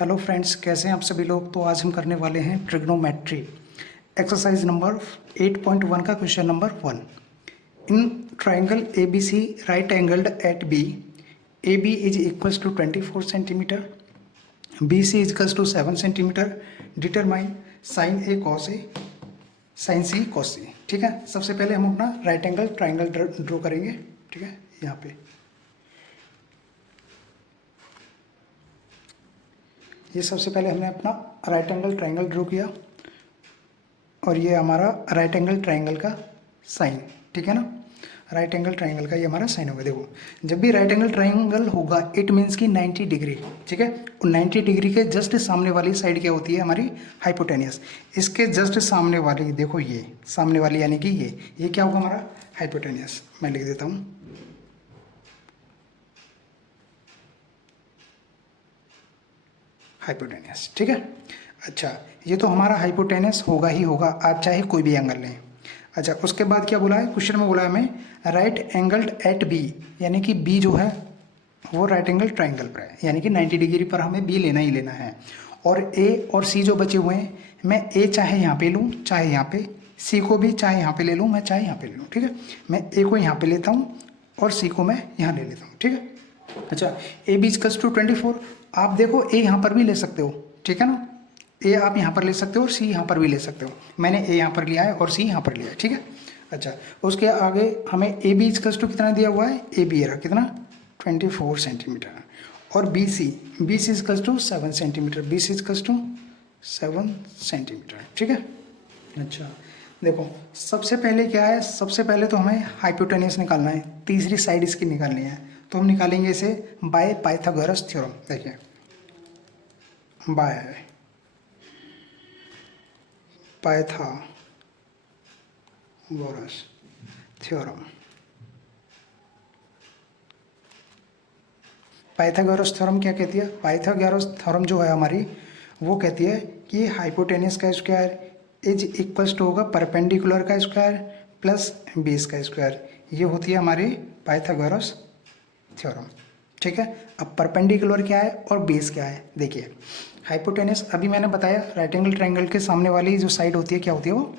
Hello friends, कैसे हैं आप सभी लोग। तो आज हम करने वाले हैं ट्रिग्नोमेट्री एक्सरसाइज नंबर 8.1 का question number 1। In triangle A B C right angled at B, A B is equals to 24 centimetre, B C equals to 7 centimetre, determine sin A cos A, sin C cos C. ठीक है, सबसे पहले हम अपना right angle triangle draw करेंगे। ठीक है, यहाँ पे ये सबसे पहले हमने अपना राइट एंगल ट्रायंगल ड्रॉ किया और ये हमारा राइट एंगल ट्रायंगल का साइन। ठीक है ना, राइट एंगल ट्रायंगल का ये हमारा साइन होगा। देखो, जब भी राइट एंगल ट्रायंगल होगा इट मीन्स कि 90 डिग्री। ठीक है, और 90 डिग्री के जस्ट सामने वाली साइड क्या होती है हमारी, हाइपोटेनियस। इसके जस्ट सामने वाली देखो, ये सामने वाली यानी कि ये क्या होगा हमारा, हाइपोटेनियस। मैं लिख देता हूँ, हाइपोटेनियस। ठीक है, अच्छा, ये तो हमारा हाइपोटेनियस होगा ही होगा, आप चाहे कोई भी एंगल लें। अच्छा, उसके बाद क्या बोला है क्वेश्चन में, बोला है हमें राइट एंगल्ड एट बी, यानी कि बी जो है वो राइट एंगल ट्राइंगल पर है, यानी कि 90 डिग्री पर हमें बी लेना ही लेना है। और ए और सी जो बचे हुए हैं, मैं ए चाहे यहाँ पे लूँ चाहे यहाँ पे, सी को भी चाहे यहाँ पे ले लूँ मैं चाहे यहाँ पे ले लूँ। ठीक है, मैं ए को यहाँ पे लेता हूँ और सी को मैं यहाँ ले लेता हूँ। ठीक है, अच्छा, ए बी इजकल्स टू 24। आप देखो ए यहाँ पर भी ले सकते हो। ठीक है ना, ए आप यहाँ पर ले सकते हो और सी यहाँ पर भी ले सकते हो। मैंने ए यहाँ पर लिया है और सी यहाँ पर लिया है। ठीक है, अच्छा, उसके आगे हमें ए बी इजकल्स टू कितना दिया हुआ है, ए बी रहा कितना 24 सेंटीमीटर, और B C equals to 7 centimetre, B C equals to 7 centimetre. ठीक है, अच्छा, देखो सबसे पहले क्या है, सबसे पहले तो हमें हाइपोटेनियस निकालना है, तीसरी साइड इसकी निकालनी है। तो हम निकालेंगे इसे बाय पाइथागोरस थ्योरम। देखिए, bye Pythagoras theorem. Pythagoras theorem क्या कहती है, पाइथागोरस थ्योरम जो है हमारी, वो कहती है कि हाइपोटेनियस का स्क्वायर इज इक्वल्स टू होगा परपेंडिकुलर का स्क्वायर प्लस बेस का स्क्वायर। ये होती है हमारी पाइथागोरस थ्योरम। ठीक है, अब परपेंडिकुलर क्या है और बेस क्या है। देखिए, हाइपोटेनियस अभी मैंने बताया राइट एंगल ट्रायंगल के सामने वाली जो साइड होती है क्या होती है, वो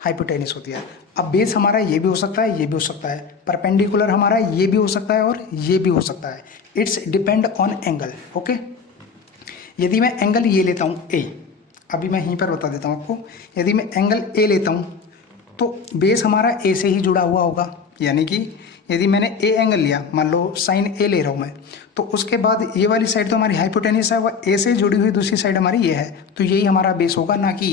हाइपोटेनियस होती है। अब बेस हमारा ये भी हो सकता है, ये भी हो सकता है, परपेंडिकुलर हमारा ये भी हो सकता है और ये भी हो सकता है। It's depend on angle. Okay, यदि मैं एंगल ये लेता हूँ ए, अभी मैं यहीं पर बता देता हूँ आपको, यदि मैं एंगल ए लेता हूँ तो बेस हमारा ए से ही जुड़ा हुआ होगा। यानी कि यदि मैंने ए एंगल लिया, मान लो साइन ए ले रहा हूँ मैं, तो उसके बाद ये वाली साइड तो हमारी हाइपोटेनियस है, वह ए से जुड़ी हुई दूसरी साइड हमारी ये है, तो यही हमारा बेस होगा, ना कि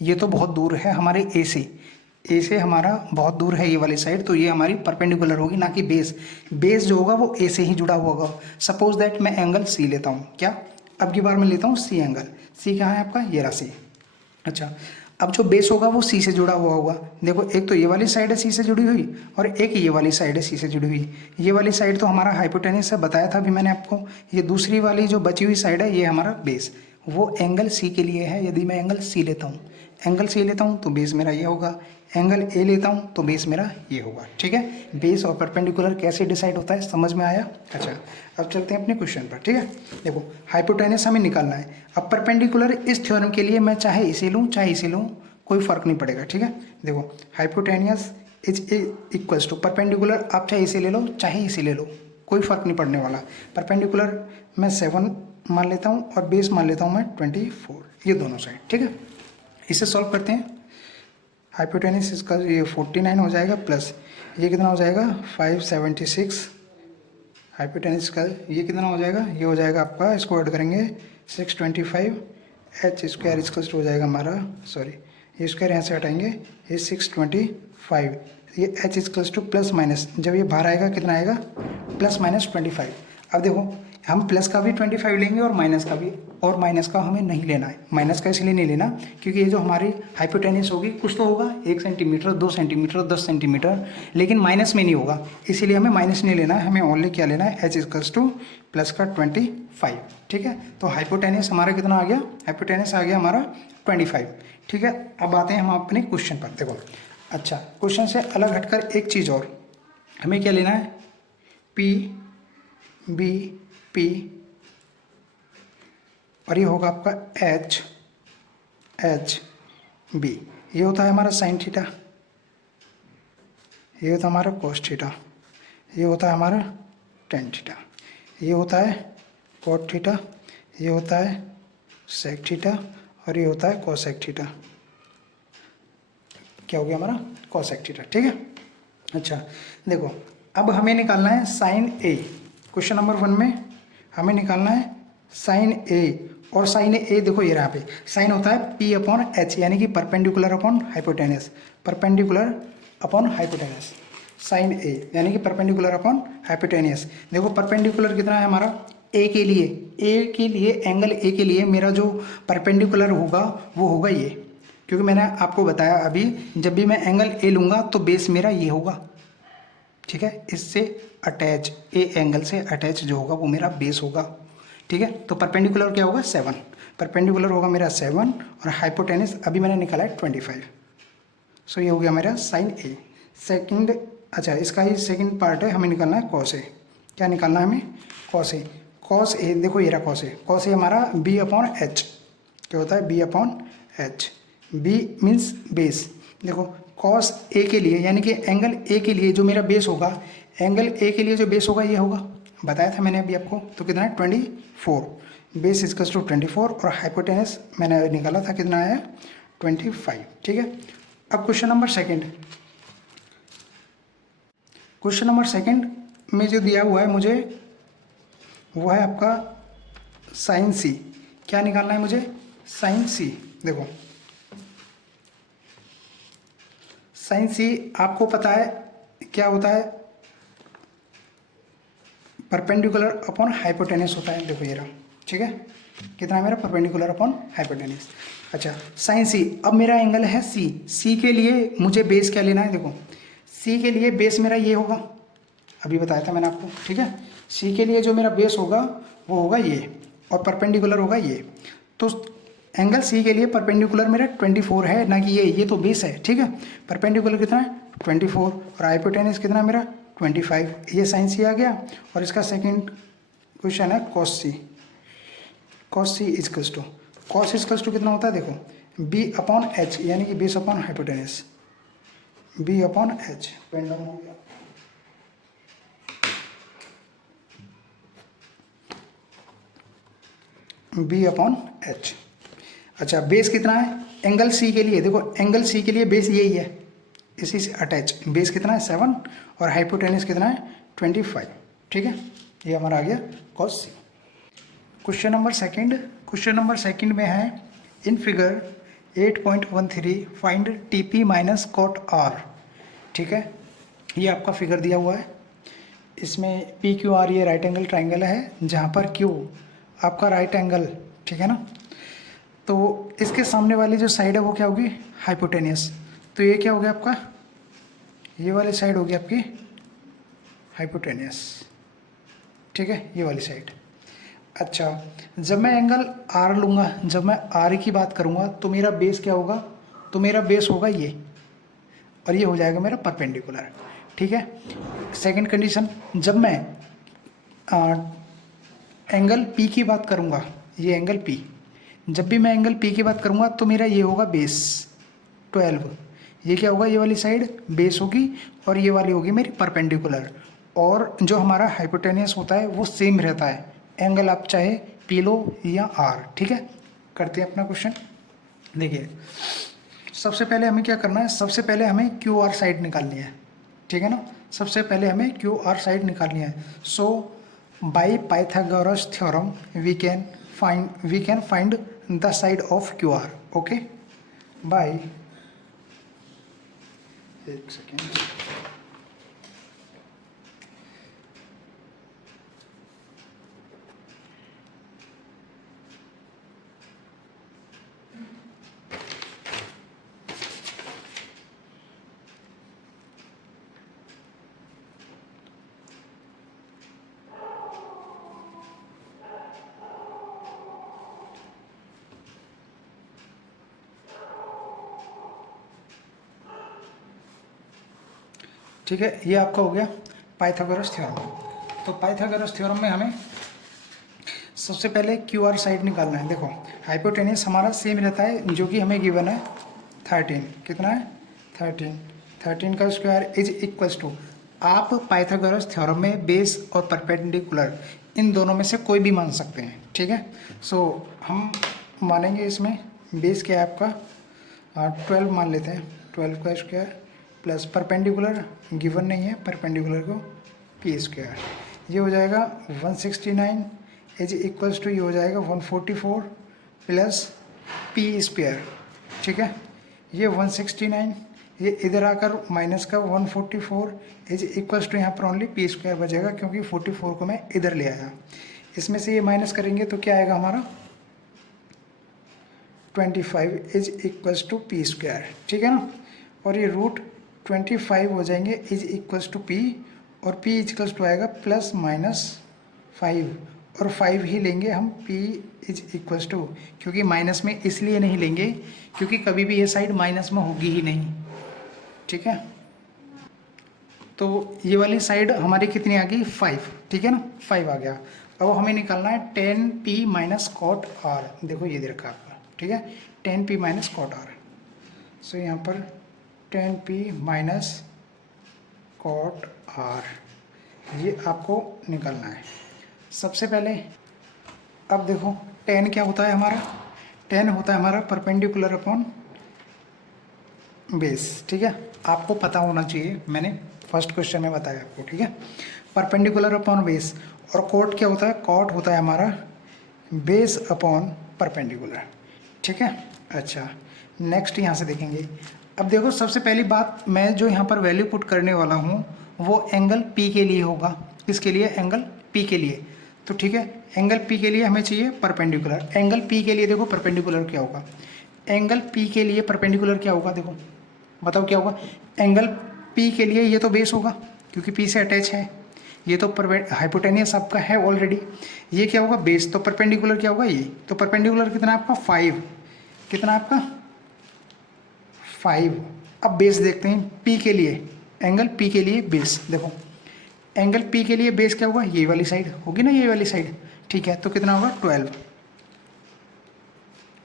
ये तो बहुत दूर है हमारे ए से हमारा बहुत दूर है ये वाली साइड, तो ये हमारी परपेंडिकुलर होगी, ना कि बेस जो होगा वो ए से ही जुड़ा हुआ होगा। सपोज दैट मैं एंगल सी लेता हूँ, क्या अब की बार मैं लेता हूँ सी एंगल। सी कहाँ है आपका, ये रहा सी। अच्छा, अब जो बेस होगा वो सी से जुड़ा हुआ होगा। देखो, एक तो ये वाली साइड है सी से जुड़ी हुई और एक ये वाली साइड है सी से जुड़ी हुई। ये वाली साइड तो हमारा हाइपोटेनियस है, बताया था अभी मैंने आपको। ये दूसरी वाली जो बची हुई साइड है ये हमारा बेस, वो एंगल सी के लिए है। यदि मैं एंगल सी लेता हूँ, तो बेस मेरा ये होगा, एंगल ए लेता हूँ तो बेस मेरा ये होगा। ठीक है, बेस और परपेंडिकुलर कैसे डिसाइड होता है, समझ में आया। अच्छा, अब चलते हैं अपने क्वेश्चन पर। ठीक है, देखो हाइपोटेनस हमें निकालना है। अब परपेंडिकुलर इस थ्योरम के लिए मैं चाहे इसे लूँ चाहे इसे लूँ, कोई फर्क नहीं पड़ेगा। ठीक है, देखो hypotenuse is equals to perpendicular, आप चाहे इसे ले लो चाहे इसे ले लो, कोई फर्क नहीं पड़ने वाला। परपेंडिकुलर मैं 7 मान लेता हूँ और बेस मान लेता हूँ मैं 24, ये दोनों साइड। ठीक है, इसे सॉल्व करते हैं। हाइपोटेनिस इसका ये 49 हो जाएगा, प्लस ये कितना हो जाएगा 576। हाइपोटेनिस का ये कितना हो जाएगा, ये हो जाएगा आपका, इसको ऐड करेंगे 625। एच स्क्वायर इसका हो जाएगा हमारा, सॉरी ये स्क्वायर यहाँ से हटाएंगे, ये 625। ये H equals to plus minus, जब ये बाहर आएगा कितना आएगा, प्लस माइनस 25। अब देखो, हम प्लस का भी 25 लेंगे और माइनस का भी, और माइनस का हमें नहीं लेना है। माइनस का इसलिए नहीं लेना क्योंकि ये जो हमारी हाइपोटेनियस होगी कुछ तो होगा, 1 सेंटीमीटर 2 सेंटीमीटर 10 सेंटीमीटर, लेकिन माइनस में नहीं होगा, इसीलिए हमें माइनस नहीं लेना है। हमें ओनली क्या लेना है, एच इजकल्स टू प्लस का 25। ठीक है, तो हाइपोटेनियस हमारा कितना आ गया, हाइपोटेनियस आ गया हमारा 25। ठीक है, अब आते हैं हम अपने क्वेश्चन पर। देखो, अच्छा, क्वेश्चन से अलग हटकर एक चीज़ और, हमें क्या लेना है, पी बी पी और ये होगा आपका एच एच बी। ये होता है हमारा साइन थीटा, ये होता है हमारा कोस थीटा, ये होता है हमारा टेन थीटा, ये होता है कोट थीटा, ये होता है सेक थीटा और ये होता है कोसेक थीटा। क्या हो गया हमारा कोसेक थीटा, ठीक है। अच्छा देखो, अब हमें निकालना है साइन ए। क्वेश्चन नंबर 1 में हमें निकालना है साइन ए। और साइन ए देखो ये यहाँ पे साइन होता है पी अपॉन एच, यानी कि perpendicular upon hypotenuse, perpendicular upon hypotenuse. Sin A यानी कि परपेंडिकुलर अपॉन हाइपोटेनियस। देखो परपेंडिकुलर कितना है हमारा ए के लिए, ए के लिए एंगल ए के लिए मेरा जो परपेंडिकुलर होगा वो होगा ये, क्योंकि मैंने आपको बताया अभी जब भी मैं एंगल ए लूँगा तो बेस मेरा ये होगा, ठीक है। इससे अटैच, ए एंगल से अटैच जो होगा वो मेरा बेस होगा, ठीक है। तो परपेंडिकुलर क्या होगा 7, परपेंडिकुलर होगा मेरा 7 और हाइपोटेनस अभी मैंने निकाला है 25। सो ये हो गया मेरा साइन ए। सेकंड, अच्छा इसका ही सेकंड पार्ट है, हमें निकालना है कॉस ए। क्या निकालना है हमें कॉस ए। कॉस ए देखो ये रहा कॉस ए, कॉस ए हमारा बी अपॉन एच। क्या होता है B upon H, B means base. देखो कॉस ए के लिए यानी कि एंगल ए के लिए जो मेरा बेस होगा, एंगल ए के लिए जो बेस होगा ये होगा, बताया था मैंने अभी आपको। तो कितना है 24, बेस इजकल्स टू 24 और हाइपोटेनस मैंने निकाला था कितना है 25, ठीक है। अब question number second, question number second में जो दिया हुआ है मुझे वो है आपका साइन सी। क्या निकालना है मुझे साइन सी। देखो साइन सी आपको पता है क्या होता है, परपेंडिकुलर अपॉन हाइपोटेनस होता है। देखो ये रहा, ठीक है। कितना है मेरा परपेंडिकुलर अपॉन हाइपोटेनस। अच्छा साइन सी, अब मेरा एंगल है सी, सी के लिए मुझे बेस क्या लेना है। देखो सी के लिए बेस मेरा ये होगा, अभी बताया था मैंने आपको, ठीक है। सी के लिए जो मेरा बेस होगा वो होगा ये और परपेंडिकुलर होगा ये। तो एंगल सी के लिए परपेंडिकुलर मेरा 24 है, ना कि ये तो बेस है, ठीक है। परपेंडिकुलर कितना है 24 और हाइपोटेनस कितना है मेरा 25। ये साइन सी आ गया। और इसका सेकंड क्वेश्चन है cos C. Cos C equals to, cos equals to कितना होता है देखो बी अपॉन एच, यानी कि base upon hypotenuse, B upon H. Pen down हो गया, बी अपॉन एच। अच्छा बेस कितना है एंगल सी के लिए, देखो एंगल सी के लिए बेस यही है, इसी से अटैच। बेस कितना है 7 और हाइपोटेनस कितना है 25, ठीक है। ये हमारा आ गया cos C. Question number second, question number second में है in figure 8.13 find T P minus cot R, ठीक है। ये आपका फिगर दिया हुआ है, इसमें पी क्यू आर ये राइट एंगल ट्राइंगल है, जहाँ पर क्यू आपका राइट एंगल, ठीक है ना। तो इसके सामने वाली जो साइड है वो क्या होगी हाइपोटेनियस। तो ये क्या हो गया आपका, ये वाली साइड होगी आपकी हाइपोटेनियस, ठीक है, ये वाली साइड। अच्छा जब मैं एंगल आर लूँगा, जब मैं आर की बात करूँगा तो मेरा बेस क्या होगा, तो मेरा बेस होगा ये और ये हो जाएगा मेरा परपेंडिकुलर, ठीक है। सेकंड कंडीशन, जब मैं एंगल पी की बात करूँगा, ये एंगल पी, जब भी मैं एंगल पी की बात करूँगा तो मेरा ये होगा बेस 12। ये क्या होगा, ये वाली साइड बेस होगी और ये वाली होगी मेरी परपेंडिकुलर। और जो हमारा हाइपोटेनियस होता है वो सेम रहता है, एंगल आप चाहे पी लो या आर, ठीक है। करते हैं अपना क्वेश्चन। देखिए सबसे पहले हमें क्या करना है, सबसे पहले हमें क्यू आर साइड निकालनी है, ठीक है ना। सबसे पहले हमें क्यू आर साइड निकालनी है। So by Pythagoras theorem we can find the side of Q R, okay. By, एक सेकेंड, ठीक है। ये आपका हो गया पाइथागोरस थ्योरम। तो पाइथागोरस थ्योरम में हमें सबसे पहले क्यू आर साइड निकालना है। देखो हाइपोटेनियस हमारा सेम रहता है जो कि हमें गिवन है 13। कितना है 13। 13 का स्क्वायर इज इक्वल्स टू, आप पाइथागोरस थ्योरम में बेस और परपेंडिकुलर इन दोनों में से कोई भी मान सकते हैं। ठीक है, सो हम मानेंगे इसमें बेस क्या है आपका 12 मान लेते हैं। 12 का स्क्वायर प्लस परपेंडिकुलर गिवन नहीं है, परपेंडिकुलर को पी स्क्वायर, ये हो जाएगा 169 इज इक्वल्स टू, ये हो जाएगा 144 प्लस पी स्क्वायर। ठीक है, ये 169, ये इधर आकर माइनस का 144 इज इक्वल्स टू, यहाँ पर ओनली पी स्क्वायर बचेगा क्योंकि 44 को मैं इधर ले आया। इसमें से ये माइनस करेंगे तो क्या आएगा हमारा 25 is equals to P square. ठीक है ना, और ये रूट 25 हो जाएंगे इज इक्वल्स टू पी, और p इक्वल्स टू आएगा प्लस माइनस 5, और 5 ही लेंगे हम p इज इक्वल्स टू, क्योंकि माइनस में इसलिए नहीं लेंगे क्योंकि कभी भी ये साइड माइनस में होगी ही नहीं। ठीक है, तो ये वाली साइड हमारी कितनी आ गई 5। ठीक है ना, 5 आ गया। अब हमें निकालना है 10p माइनस कॉट आर। देखो ये दे रखा है आपका। ठीक है, 10p माइनस कॉट आर, सो यहाँ पर 10p माइनस कॉट आर, ये आपको निकालना है। सबसे पहले अब देखो 10 क्या होता है हमारा, 10 होता है हमारा परपेंडिकुलर अपॉन बेस। ठीक है, आपको पता होना चाहिए, मैंने फर्स्ट क्वेश्चन में बताया आपको। ठीक है, परपेंडिकुलर अपॉन बेस, और कॉट क्या होता है, कॉट होता है हमारा बेस अपॉन परपेंडिकुलर। ठीक है, अच्छा नेक्स्ट यहाँ से देखेंगे। अब देखो सबसे पहली बात, मैं जो यहाँ पर वैल्यू पुट करने वाला हूँ वो एंगल P के लिए होगा। किसके लिए, एंगल P के लिए। तो ठीक है, एंगल P के लिए हमें चाहिए परपेंडिकुलर। एंगल P के लिए देखो परपेंडिकुलर क्या होगा, एंगल P के लिए परपेंडिकुलर क्या होगा, देखो बताओ क्या होगा। एंगल P के लिए ये तो बेस होगा क्योंकि P से अटैच है, ये तो हाइपोटेनियस आपका है ऑलरेडी। ये क्या होगा बेस, तो परपेंडिकुलर क्या होगा ये, तो परपेंडिकुलर कितना आपका 5, कितना आपका 5। अब बेस देखते हैं P के लिए, एंगल P के लिए बेस, देखो एंगल P के लिए बेस क्या होगा, ये वाली साइड होगी ना, ये वाली साइड। ठीक है, तो कितना होगा 12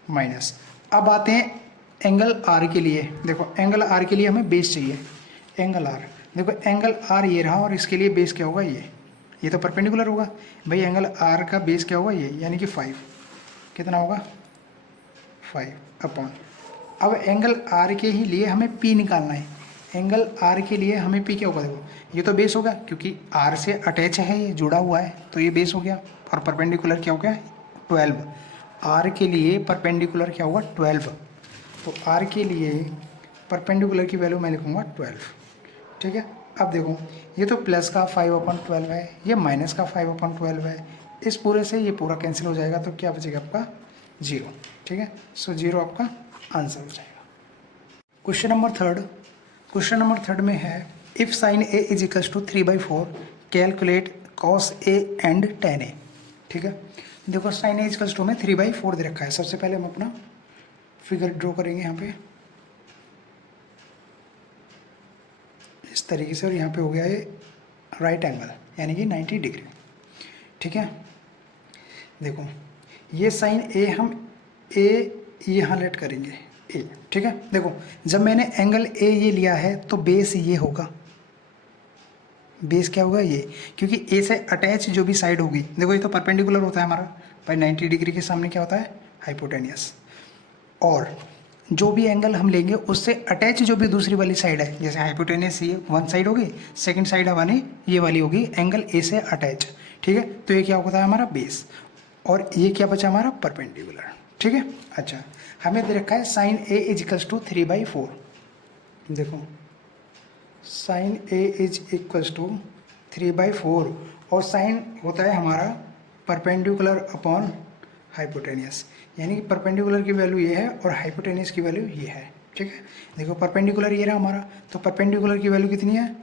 माइनस। अब आते हैं एंगल R के लिए। देखो एंगल R के लिए हमें बेस चाहिए, एंगल R, देखो एंगल R ये रहा, और इसके लिए बेस क्या होगा ये तो परपेंडिकुलर होगा भाई। एंगल R का बेस क्या होगा ये, यानी कि 5, कितना होगा 5 अपॉन। अब एंगल R के ही लिए हमें P निकालना है। एंगल R के लिए हमें P क्या होगा, देखो ये तो बेस होगा क्योंकि R से अटैच है, ये जुड़ा हुआ है, तो ये बेस हो गया। और परपेंडिकुलर क्या हो गया 12। R के लिए परपेंडिकुलर क्या होगा 12, तो R के लिए परपेंडिकुलर की वैल्यू मैं लिखूँगा 12। ठीक है, अब देखो ये तो प्लस का 5/12 है, ये माइनस का 5/12 है, इस पूरे से ये पूरा कैंसिल हो जाएगा, तो क्या बचेगा आपका 0। ठीक है, सो 0 आपका आंसर हो जाएगा। क्वेश्चन नंबर थर्ड में है if sine A is equals to 3/4 calculate cos A and tan A. ठीक है, देखो साइन ए इक्वल्स टू में 3/4 दे रखा है। सबसे पहले हम अपना फिगर ड्रॉ करेंगे यहाँ पे इस तरीके से, और यहाँ पे हो गया ये राइट एंगल यानी कि 90 डिग्री। ठीक है, देखो ये साइन ए हम ए यहाँ लेट करेंगे ए। ठीक है, देखो जब मैंने एंगल ए ये लिया है तो बेस ये होगा, बेस क्या होगा ये, क्योंकि ए से अटैच जो भी साइड होगी, देखो ये तो परपेंडिकुलर होता है हमारा भाई, 90 डिग्री के सामने क्या होता है हाइपोटेनियस। और जो भी एंगल हम लेंगे उससे अटैच जो भी दूसरी वाली साइड है, जैसे हाइपोटेनियस ये वन साइड होगी, सेकंड साइड हमारी ये वाली होगी एंगल ए से अटैच। ठीक है, तो ये क्या होता है हमारा बेस, और ये क्या बचा हमारा परपेंडिकुलर। ठीक है, अच्छा हमें दे रखा है sign A is equals to 3/4। देखो sine A is equals to 3/4, और साइन होता है हमारा परपेंडिकुलर अपॉन हाइपोटेनियस, यानी कि परपेंडिकुलर की वैल्यू ये है और हाइपोटेनियस की वैल्यू ये है। ठीक है, देखो परपेंडिकुलर ये रहा हमारा, तो परपेंडिकुलर की वैल्यू कितनी है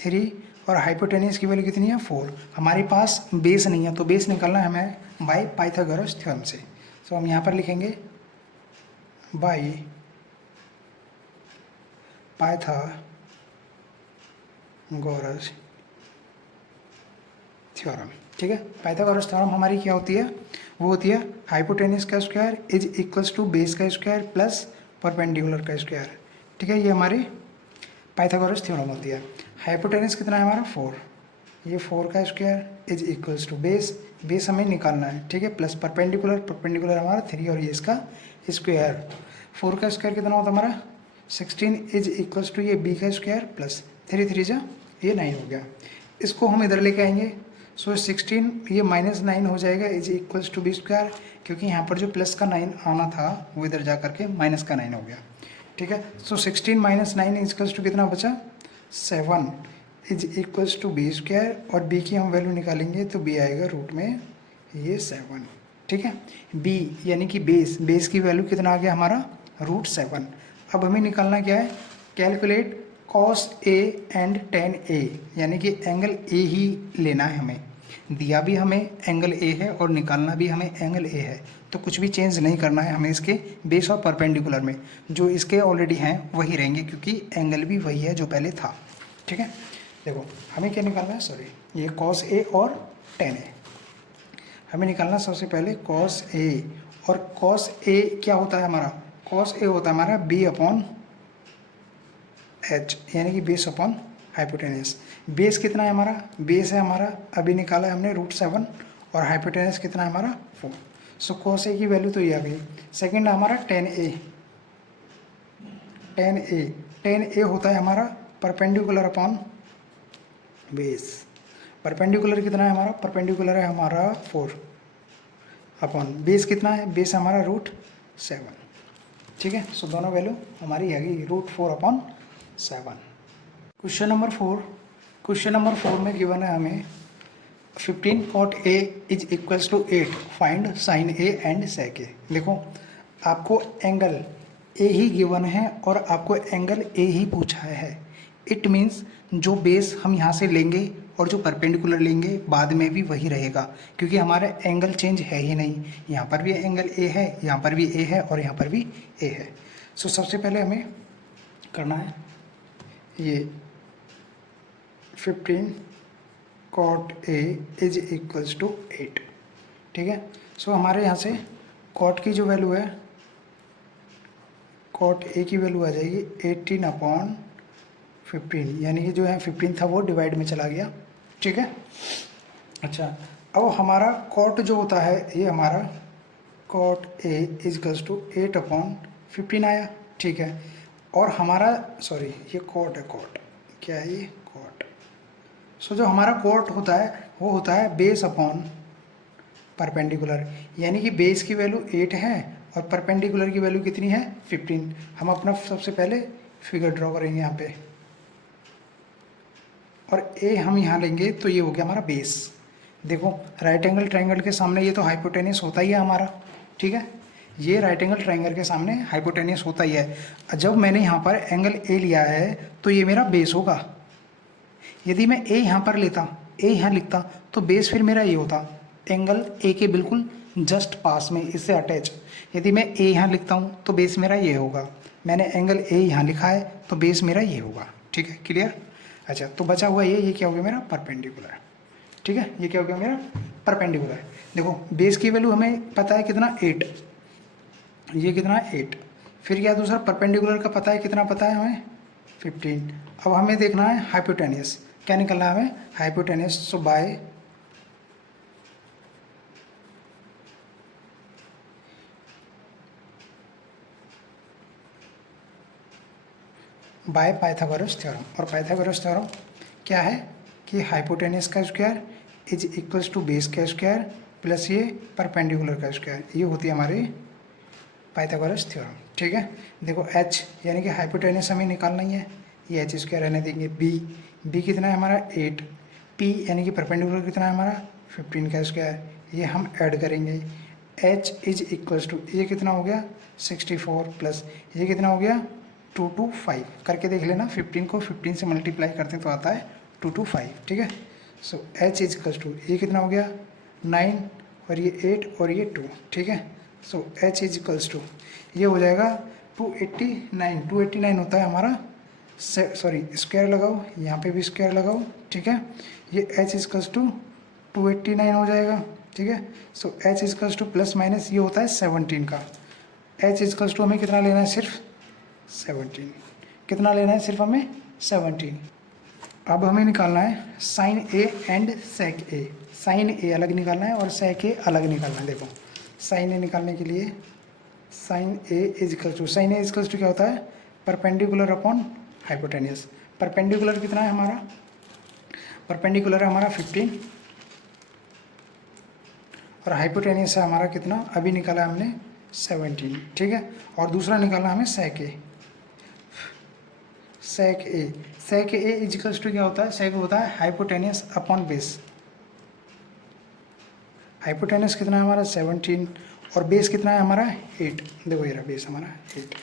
3, और हाइपोटेनियस की वैल्यू कितनी है 4। हमारे पास बेस नहीं है, तो बेस निकालना है हमें बाय पाइथागोरस थ्योरम से। तो हम यहाँ पर लिखेंगे बाय पाइथागोरस थ्योरम। ठीक है। पाइथागोरस थ्योरम हमारी क्या होती है, वो होती है हाइपोटेन्यूज का square is equals to base का स्क्वायर प्लस परपेंडिकुलर का स्क्वायर। ठीक है, ये हमारी पाइथागोरस थ्योरम होती है। हाइपोटेन्यूज कितना है हमारा 4, ये 4 का square is equals to base, base हमें निकालना है, ठीक है, प्लस परपेंडिकुलर, परपेंडिकुलर हमारा 3 और ये इसका स्क्वायर। 4 का स्क्वायर कितना होता है हमारा 16 इज इक्वल्स टू ये बी का स्क्वायर प्लस 3 3 जा ये 9 हो गया। इसको हम इधर लेके आएंगे, सो 16 ये -9 हो जाएगा is equals to B square, क्योंकि यहाँ पर जो प्लस का 9 आना था वो इधर जा करके माइनस का 9 हो गया। ठीक है, सो 16 - 9 इक्वल्स टू कितना बचा 7 is equals to B square, और बी की हम वैल्यू निकालेंगे तो बी आएगा रूट में ये 7। ठीक है, बी यानी कि बेस, बेस की वैल्यू कितना आ गया हमारा √7। अब हमें निकालना क्या है, calculate cos A and tan A, यानी कि एंगल A ही लेना है हमें, दिया भी हमें एंगल A है और निकालना भी हमें एंगल A है, तो कुछ भी चेंज नहीं करना है हमें इसके बेस और परपेंडिकुलर में, जो इसके ऑलरेडी हैं वही रहेंगे क्योंकि एंगल भी वही है जो पहले था। ठीक है, देखो हमें क्या निकालना है, सॉरी ये cos A और tan A हमें निकालना। सबसे पहले cos A, और cos A क्या होता है हमारा, cos A होता है हमारा B/H, यानी कि बेस अपॉन हाइपोटेनस। बेस कितना है हमारा, बेस है हमारा अभी निकाला है हमने √7, और हाइपोटेनस कितना है हमारा 4। सो cos A की वैल्यू तो ये आ गई। सेकंड है हमारा tan A, tan A होता है हमारा परपेंडिकुलर अपॉन बेस। परपेंडिकुलर कितना है हमारा, परपेंडिकुलर है हमारा 4 अपॉन बेस कितना है, बेस हमारा √7। ठीक है, सो दोनों वैल्यू हमारी आ गई √4/7। क्वेश्चन नंबर 4 में गिवन है हमें 15 cot A is equals to 8, find sin A and sec A। देखो आपको एंगल A ही गिवन है और आपको एंगल A ही पूछा है। इट मीन्स जो बेस हम यहाँ से लेंगे और जो परपेंडिकुलर लेंगे बाद में भी वही रहेगा, क्योंकि हमारा एंगल चेंज है ही नहीं। यहाँ पर भी एंगल A है, यहाँ पर भी A है और यहाँ पर भी A है। सो सबसे पहले हमें करना है ये 15 cot A is equals to 8। ठीक है, सो हमारे यहाँ से cot की जो वैल्यू है, cot A की वैल्यू आ जाएगी 18/15, यानी कि जो है 15 था वो डिवाइड में चला गया। ठीक है, अच्छा अब हमारा cot जो होता है ये हमारा cot A इजकल्स टू 8/15 आया। ठीक है, और हमारा सॉरी ये cot है, cot क्या है ये cot। सो जो हमारा cot होता है वो होता है बेस अपॉन परपेंडिकुलर, यानी कि बेस की वैल्यू 8 है और परपेंडिकुलर की वैल्यू कितनी है 15। हम अपना सबसे पहले फिगर ड्रॉ करेंगे यहाँ पे, और ए हम यहाँ लेंगे तो ये हो गया हमारा बेस। देखो राइट एंगल ट्रायंगल के सामने ये तो हाइपोटेनियस होता ही है हमारा। ठीक है, ये राइट एंगल ट्रायंगल के सामने हाइपोटेनियस होता ही है। जब मैंने यहाँ पर एंगल ए लिया है तो ये मेरा बेस होगा। यदि मैं ए यहाँ पर लेता, ए यहाँ लिखता, तो बेस फिर मेरा ये होता, एंगल ए के बिल्कुल जस्ट पास में, इससे अटैच। यदि मैं ए यहाँ लिखता हूँ तो बेस मेरा ये होगा। मैंने एंगल ए यहाँ लिखा है तो बेस मेरा ये होगा। ठीक है, क्लियर। अच्छा, तो बचा हुआ ये क्या हो गया मेरा परपेंडिकुलर। ठीक है, ये क्या हो गया मेरा परपेंडिकुलर। देखो बेस की वैल्यू हमें पता है कितना 8, ये कितना 8। फिर क्या दूसरा परपेंडिकुलर का पता है कितना, पता है हमें 15। अब हमें देखना है हाइपोटेनियस, क्या निकलना है हमें hypotenuse. So by Pythagoras theorem. और पाइथागोरस थ्योरम क्या है कि हाइपोटेनियस का square is equals to base का स्क्वायर प्लस ये परपेंडिकुलर का स्क्वायर, ये होती है हमारी पाइथागोरस थ्योरम। ठीक है, देखो h यानी कि हाइपोटेनियस हमें निकालना ही है, ये h स्क्वायर रहने देंगे। b कितना है हमारा 8, p यानी कि परपेंडिकुलर कितना है हमारा 15 का स्क्वायर, ये हम ऐड करेंगे। h इज इक्वल्स टू ये कितना हो गया 64 प्लस ये कितना हो गया 225 करके देख लेना। 15 को 15 से मल्टीप्लाई करते हैं तो आता है 225। ठीक है, सो h इज इक्वल्स टू ये कितना हो गया 9 और ये 8 और ये 2। ठीक है, सो h इज इक्वल्स टू ये हो जाएगा 289 होता है हमारा, सॉरी स्क्वायर लगाओ, यहाँ पे भी स्क्वायर लगाओ। ठीक है, ये h इज इक्वल्स टू 289 हो जाएगा, ठीक है। So H equals to plus minus ये होता है 17 का, एच इजकल्स टू हमें कितना लेना है, सिर्फ 17, कितना लेना है, सिर्फ हमें 17। अब हमें निकालना है sign A and sec A, sin A अलग निकालना है और सेक ए अलग निकालना है। देखो साइन ए निकालने के लिए sine A equals to, sine A equals to क्या होता है, परपेंडिकुलर अपॉन हाइपोटेनियस। परपेंडिकुलर कितना है हमारा, परपेंडिकुलर है हमारा 15 और हाइपोटेनियस है हमारा कितना, अभी निकाला हमने 17, ठीक है। और दूसरा निकालना हमें सेक ए, सेक ए, सेक ए इजिकल्स टू क्या होता है, सेक होता है हाइपोटेनियस अपॉन बेस। हाइपोटेनियस कितना है हमारा 17 और बेस कितना है हमारा 8। देखो ये रहा बेस हमारा 8,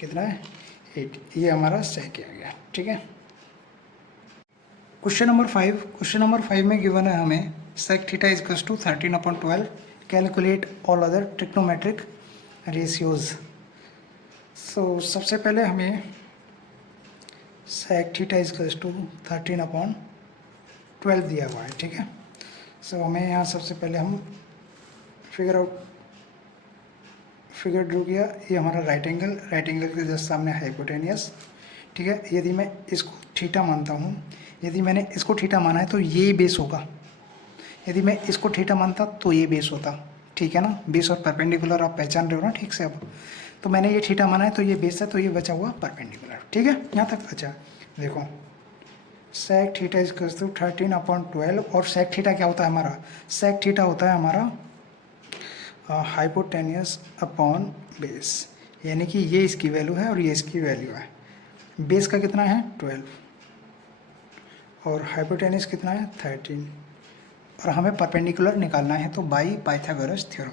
कितना है 8, ये हमारा सेक ए आ गया, ठीक है। क्वेश्चन नंबर 5, क्वेश्चन नंबर 5 में गिवन है हमें sec theta equals to 13/12, calculate all other trigonometric ratios. So सबसे पहले हमें सेक थीटा इजकल्स टू 13/12 दिया हुआ है, ठीक है। सो हमें यहाँ सबसे पहले हम फिगर ड्रू किया, ये हमारा राइट एंगल के जस्ट सामने हाइपोटेनियस, ठीक है। यदि मैं इसको थीटा मानता हूँ, यदि मैंने इसको थीटा माना है तो ये बेस होगा, यदि मैं इसको थीटा मानता तो ये बेस होता, ठीक है ना। बेस और परपेंडिकुलर आप पहचान रहे हो ना ठीक से। अब तो मैंने ये थीटा माना है तो ये बेस है, तो ये बचा हुआ परपेंडिकुलर, ठीक है। यहाँ तक अच्छा देखो सेक थीटा इजकल्स टू 13/12 और सेक थीटा क्या होता है हमारा, सेक थीटा होता है हमारा हाइपोटेनियस अपॉन बेस, यानी कि ये इसकी वैल्यू है और ये इसकी वैल्यू है। बेस का कितना है 12 और हाइपोटेनियस कितना है 13 और हमें परपेंडिकुलर निकालना है, तो by Pythagoras theorem,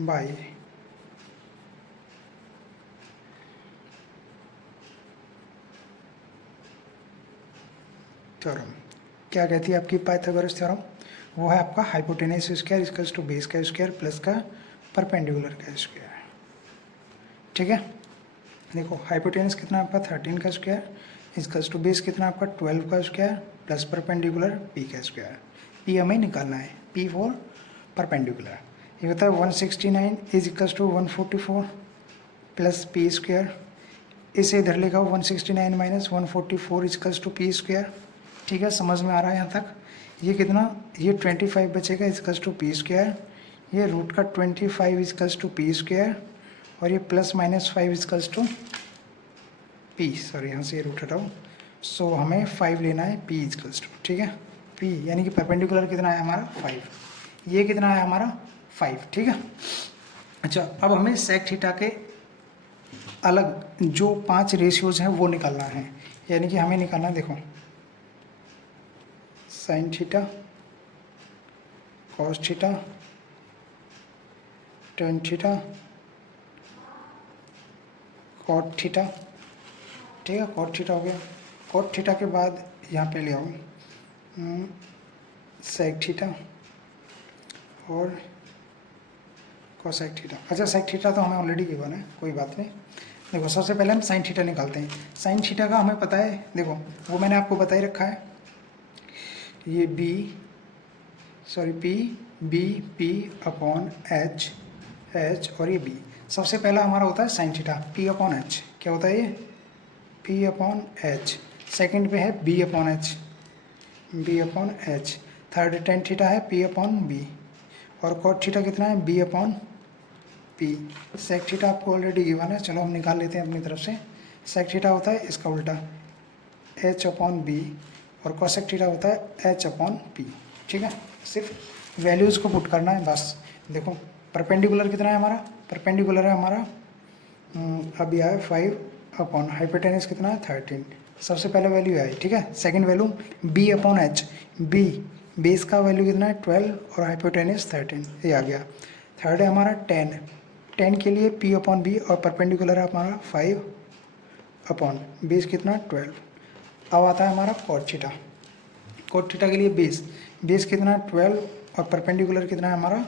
by theorem क्या कहती है आपकी पाइथागोरस थ्योरम, वो है आपका hypotenuse square equals to base का स्क्वायर प्लस का परपेंडिकुलर का स्क्वायर, ठीक है। देखो हाइपोटेनियस कितना आपका 13 का स्क्वायर इक्वल्स टू बेस कितना आपका 12 का स्क्वायर प्लस परपेंडिकुलर पी का स्क्वायर। पी हमें निकालना है, पी फॉर परपेंडिकुलर, ये होता है 169 is equals to 144 plus P square. इसे इधर लेगा 169 minus 144 equals to P square, ठीक है। समझ में आ रहा है यहाँ तक। ये कितना, ये 25 बचेगा इक्वल्स टू पी स्क्वायर, ये रूट का 25 इक्वल्स टू पी स्क्वायर और ये plus minus 5 equals to P, sorry यहाँ से ये रूट हटाओ। सो हमें 5 लेना है पी इक्वल्स टू, ठीक है। पी यानी कि परपेंडिकुलर कितना है हमारा 5, ये कितना है हमारा 5, ठीक है। अच्छा अब हमें सेक थीटा के अलग जो 5 रेशियोज हैं वो निकालना है, यानी कि हमें निकालना, देखो sine theta, cos theta, tan theta, cot theta, ठीक है। कॉट थीटा हो गया, कॉट थीटा के बाद यहाँ पे ले आओ सेक थीटा और कोसेक थीटा। अच्छा सेक थीटा तो हमें ऑलरेडी गिवन है, कोई बात नहीं। देखो सबसे पहले हम साइन थीटा निकालते हैं। साइन थीटा का हमें पता है, देखो वो मैंने आपको बता ही रखा है, ये पी अपॉन एच और ये बी। सबसे पहला हमारा होता है sine theta, P upon H, क्या होता है ये पी अपॉन एच। सेकेंड पे है B upon H, third tan theta है पी अपॉन बी और कॉट थीटा कितना है B upon P. Sec theta आपको ऑलरेडी गिवन है, चलो हम निकाल लेते हैं अपनी तरफ से। सेक थीटा होता है इसका उल्टा एच अपॉन बी और कोसेक थीटा होता है एच अपॉन पी, ठीक है। सिर्फ वैल्यूज़ को पुट करना है बस। देखो परपेंडिकुलर कितना है हमारा, परपेंडिकुलर है हमारा अभी आया 5 अपॉन हाइपोटेनियस कितना है 13, सबसे पहले वैल्यू आई, ठीक है। Second value B upon H, B base का वैल्यू कितना है 12 और हाइपोटेनियस 13, ये आ गया। थर्ड है हमारा 10 के लिए पी अपॉन बी और परपेंडिकुलर है हमारा 5 अपॉन बेस कितना 12। अब आता है हमारा कॉट थीटा, कॉट थीटा के लिए बेस कितना है 12 और परपेंडिकुलर कितना है हमारा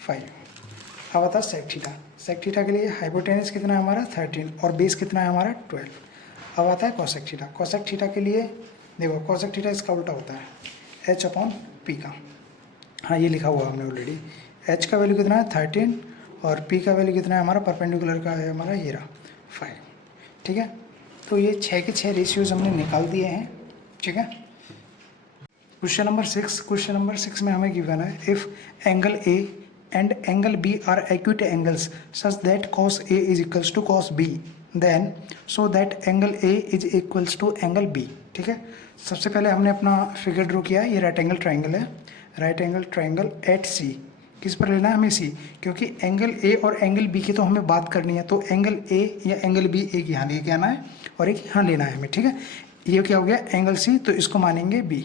5। अब आता है सेक थीटा के लिए हाइपोटेनियस कितना है हमारा 13 और बेस कितना है हमारा 12। अब आता है कोसेक थीटा के लिए, देखो कोसेक थीटा इसका उल्टा होता है, एच अपॉन पी का। हाँ ये लिखा हुआ हमने ऑलरेडी। एच का वैल्यू कितना है 13 और पी का वैल्यू कितना है हमारा परपेंडिकुलर का है हमारा ये रहा 5। ठीक है, तो ये 6 के 6 रेशियोज हमने निकाल दिए हैं। ठीक है, क्वेश्चन नंबर 6 में हमें गिवन है if angle A and angle B are acute angles such that cos A is equals to cos B then so that angle A is equals to angle B. ठीक है, सबसे पहले हमने अपना figure draw किया है। ये राइट एंगल ट्राइंगल है, राइट एंगल ट्राइंगल एट सी। किस पर लेना है हमें सी, क्योंकि एंगल ए और एंगल बी की तो हमें बात करनी है। तो एंगल ए या एंगल बी एक यहाँ लेके आना है और एक यहाँ लेना है हमें। ठीक है, ये क्या हो गया एंगल सी, तो इसको मानेंगे बी।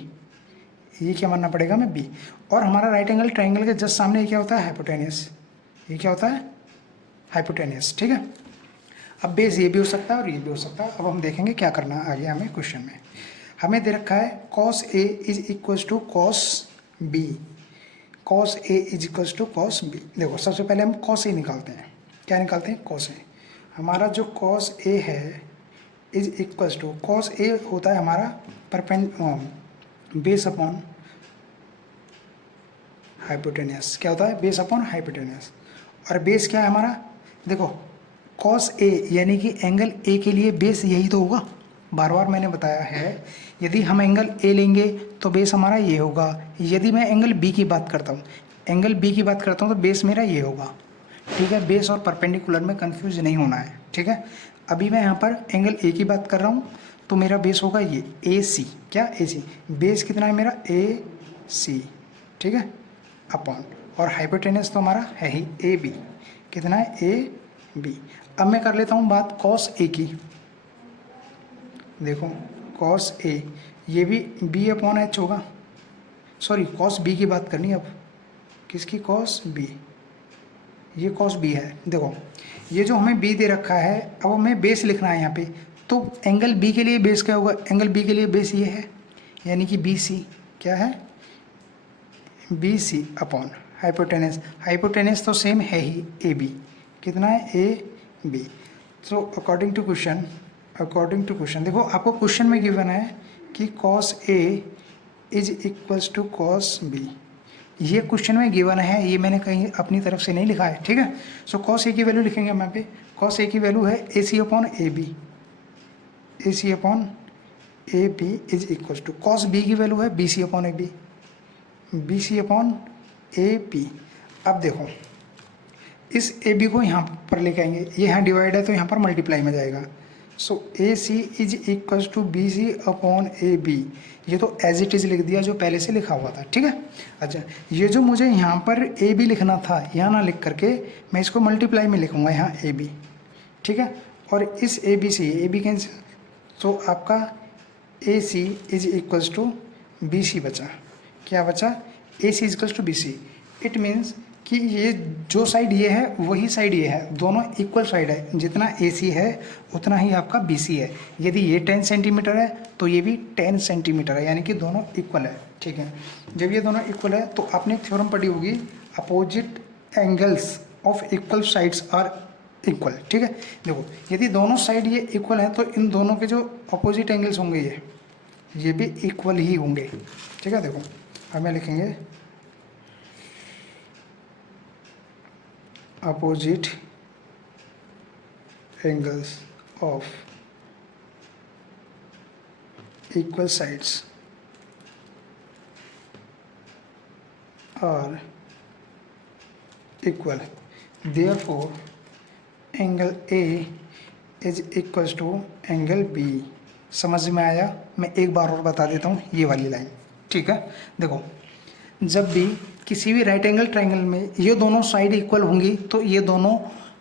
ये क्या मानना पड़ेगा हमें बी। और हमारा राइट एंगल ट्राइंगल के जस्ट सामने ये क्या होता है हाइपोटेनियस। ये क्या होता है हाइपोटेनियस। ठीक है, अब बेस ये भी हो सकता है और ये भी हो सकता है। अब हम देखेंगे क्या करना है आगे हमें। क्वेश्चन में हमें दे रखा है cos A is equals to cos B. Cos A is equals to cos B. देखो सबसे पहले हम कॉस ए निकालते हैं। क्या निकालते हैं कॉस ए। हमारा जो कॉस ए है is equals to cos A होता है हमारा बेस अपॉन हाइपोटेनियस। क्या होता है बेस अपॉन हाइपोटेनियस। और बेस क्या है हमारा, देखो कॉस ए यानी कि एंगल ए के लिए बेस यही तो होगा। बार बार मैंने बताया है यदि हम एंगल ए लेंगे तो बेस हमारा ये होगा। यदि मैं एंगल बी की बात करता हूँ तो बेस मेरा ये होगा। ठीक है, बेस और परपेंडिकुलर में कंफ्यूज नहीं होना है। ठीक है, अभी मैं यहाँ पर एंगल ए की बात कर रहा हूँ तो मेरा बेस होगा ये ए सी। क्या ए सी, बेस कितना है मेरा ए सी। ठीक है, अपॉन और हाइपोटेनस तो हमारा है ही ए बी। कितना है ए बी। अब मैं कर लेता हूँ बात कॉस ए की। देखो कॉस ए ये भी बी अपॉन एच होगा। सॉरी कॉस बी की बात करनी है अब। किसकी, कॉस बी। ये कॉस बी है। देखो ये जो हमें बी दे रखा है, अब हमें बेस लिखना है यहाँ पे। तो एंगल बी के लिए बेस क्या होगा, एंगल बी के लिए बेस ये है यानी कि बी सी। क्या है B C upon hypotenuse. Hypotenuse तो सेम है ही ए बी। कितना है A B. So according to question देखो आपको क्वेश्चन में गिवन है कि cos A is equals to cos B. ये क्वेश्चन में गिवन है, ये मैंने कहीं अपनी तरफ से नहीं लिखा है। ठीक है, सो कॉस ए की वैल्यू लिखेंगे हम यहाँ पे। कॉस ए की वैल्यू है A C upon A B. A C upon A B is equals to cos B की वैल्यू है B C upon A B. B C upon A P. अब देखो इस ए बी को यहाँ पर लेके आएंगे, ये यहाँ डिवाइड है तो यहाँ पर मल्टीप्लाई में जाएगा। So A C is equals to B C upon A B. ये तो एज इट इज़ लिख दिया जो पहले से लिखा हुआ था। ठीक है, अच्छा ये जो मुझे यहाँ पर ए बी लिखना था यहाँ ना लिख करके मैं इसको मल्टीप्लाई में लिखूँगा यहाँ ए बी। ठीक है, और इस ए बी कैंसिल, तो आपका A C is equals to B C बचा। क्या बचा, A C equals to B C. It means कि ये जो साइड ये है वही साइड ये है, दोनों इक्वल साइड है। जितना ए सी है उतना ही आपका बी सी है। यदि ये 10 सेंटीमीटर है तो ये भी 10 सेंटीमीटर है, यानी कि दोनों इक्वल है। ठीक है, जब ये दोनों इक्वल है तो आपने थ्योरम पढ़ी होगी opposite angles of equal sides are equal. ठीक है, देखो यदि दोनों साइड ये इक्वल हैं तो इन दोनों के जो अपोजिट एंगल्स होंगे ये भी इक्वल ही होंगे। ठीक है, देखो हमें लिखेंगे opposite angles of equal sides are equal, therefore angle A is equals to angle B. समझ में आया? मैं एक बार और बता देता हूँ ये वाली लाइन। ठीक है, देखो जब भी किसी भी राइट एंगल ट्राइंगल में ये दोनों साइड इक्वल होंगी तो ये दोनों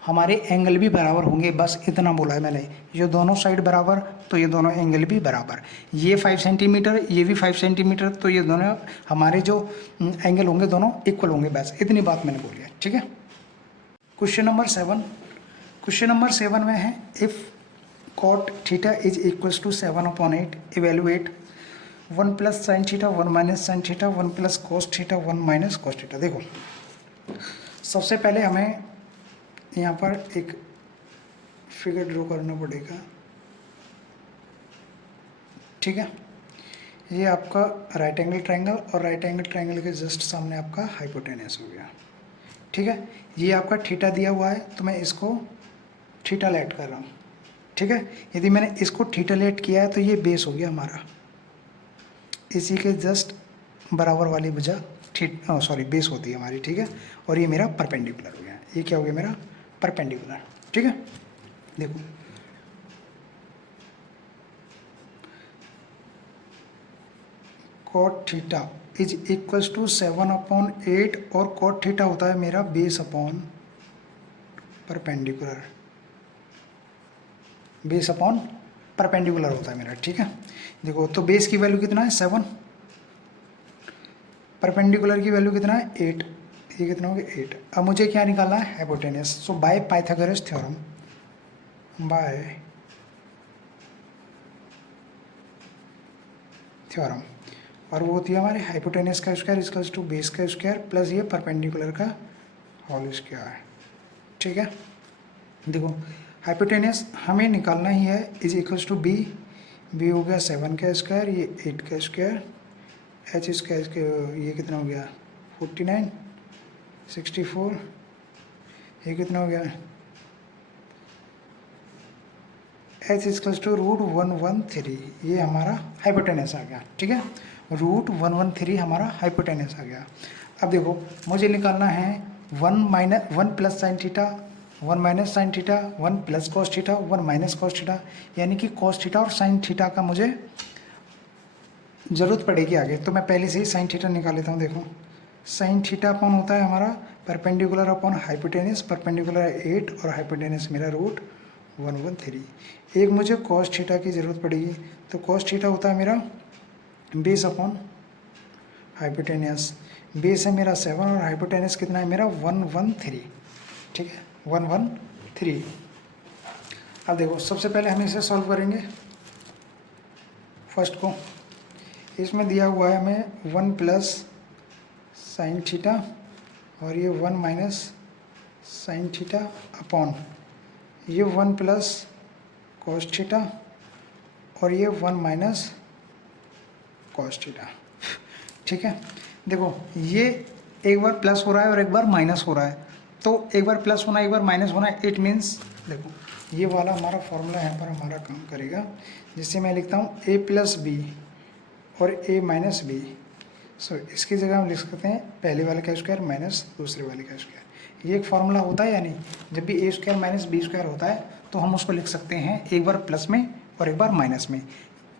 हमारे एंगल भी बराबर होंगे। बस इतना बोला है मैंने, ये दोनों साइड बराबर तो ये दोनों एंगल भी बराबर। ये 5 सेंटीमीटर ये भी 5 सेंटीमीटर तो ये दोनों हमारे जो एंगल होंगे दोनों इक्वल होंगे। बस इतनी बात मैंने बोली है। ठीक है, क्वेश्चन नंबर 7 में है if cot theta is equals to 7/8 evaluate 1 plus sine theta 1 minus sine theta 1 plus cos theta 1 minus cos theta. देखो सबसे पहले हमें यहाँ पर एक फिगर ड्रॉ करना पड़ेगा। ठीक है, ये आपका राइट एंगल ट्रायंगल और राइट एंगल ट्रायंगल के जस्ट सामने आपका हाइपोटेनस हो गया। ठीक है, ये आपका थीटा दिया हुआ है तो मैं इसको थीटा लेट कर रहा हूँ। ठीक है, यदि मैंने इसको थीटा लेट किया है तो ये बेस हो गया हमारा, इसी के जस्ट बराबर वाली भुजा बेस होती है हमारी। ठीक है, और ये मेरा परपेंडिकुलर हो गया, ये क्या हो गया मेरा परपेंडिकुलर। ठीक है, देखो cot theta is equals to 7/8 और कॉट थीटा होता है मेरा base upon perpendicular, base upon perpendicular होता है मेरा। ठीक है, देखो तो बेस की वैल्यू कितना है 7, परपेंडिकुलर की वैल्यू कितना है 8, ये कितना हो गया 8। अब मुझे क्या निकालना है hypotenuse, so by Pythagoras theorem, by theorem, और वो होती है हमारे हाइपोटेनस का स्क्वायर इक्वल्स टू बेस का स्क्वायर प्लस ये परपेंडिकुलर का होल स्क्वायर। ठीक है, देखो हाइपोटेनस हमें निकालना ही है, is equals to B, B हो गया 7 का स्क्वायर, ये 8 का स्क्वायर, एच स्क्वायर ये कितना हो गया 49, 64, ये कितना हो गया एच इक्वल्स टू √113, ये हमारा हाइपोटेनस आ गया। ठीक है, √113 हमारा हाइपोटेनस आ गया। अब देखो मुझे निकालना है 1 plus sine theta, 1 minus sine theta, 1 plus cos theta, 1 minus cos theta, यानी कि कॉस थीटा और साइन थीटा का मुझे ज़रूरत पड़ेगी आगे। तो मैं पहले से ही साइन थीटा निकाल लेता हूँ। देखो साइन थीटा अपॉन होता है हमारा परपेंडिकुलर अपॉन हाइपोटेनस, परपेंडिकुलर 8 और हाइपोटेनस मेरा √113। एक मुझे कॉस थीटा की ज़रूरत पड़ेगी, तो कॉस थीटा होता है मेरा बेस अपॉन हाइपोटेनस, बेस है मेरा 7 और हाइपोटेनस कितना है मेरा 113। ठीक है, 113। अब देखो सबसे पहले हम इसे सॉल्व करेंगे फर्स्ट को। इसमें दिया हुआ है हमें 1 प्लस साइन थीटा और ये 1 माइनस साइन थीटा अपॉन ये 1 प्लस कॉस थीटा और ये 1 माइनस कॉस थीटा। ठीक है, देखो ये एक बार प्लस हो रहा है और एक बार माइनस हो रहा है, तो एक बार प्लस होना एक बार माइनस होना, इट मीन्स देखो ये वाला हमारा फॉर्मूला यहाँ पर हमारा काम करेगा, जिससे मैं लिखता हूँ a प्लस बी और a माइनस बी। सो इसकी जगह हम लिख सकते हैं पहले वाले का स्क्वायर माइनस दूसरे वाले का स्क्वायर। ये एक फार्मूला होता है, यानी जब भी a square minus B square होता है तो हम उसको लिख सकते हैं एक बार प्लस में और एक बार माइनस में,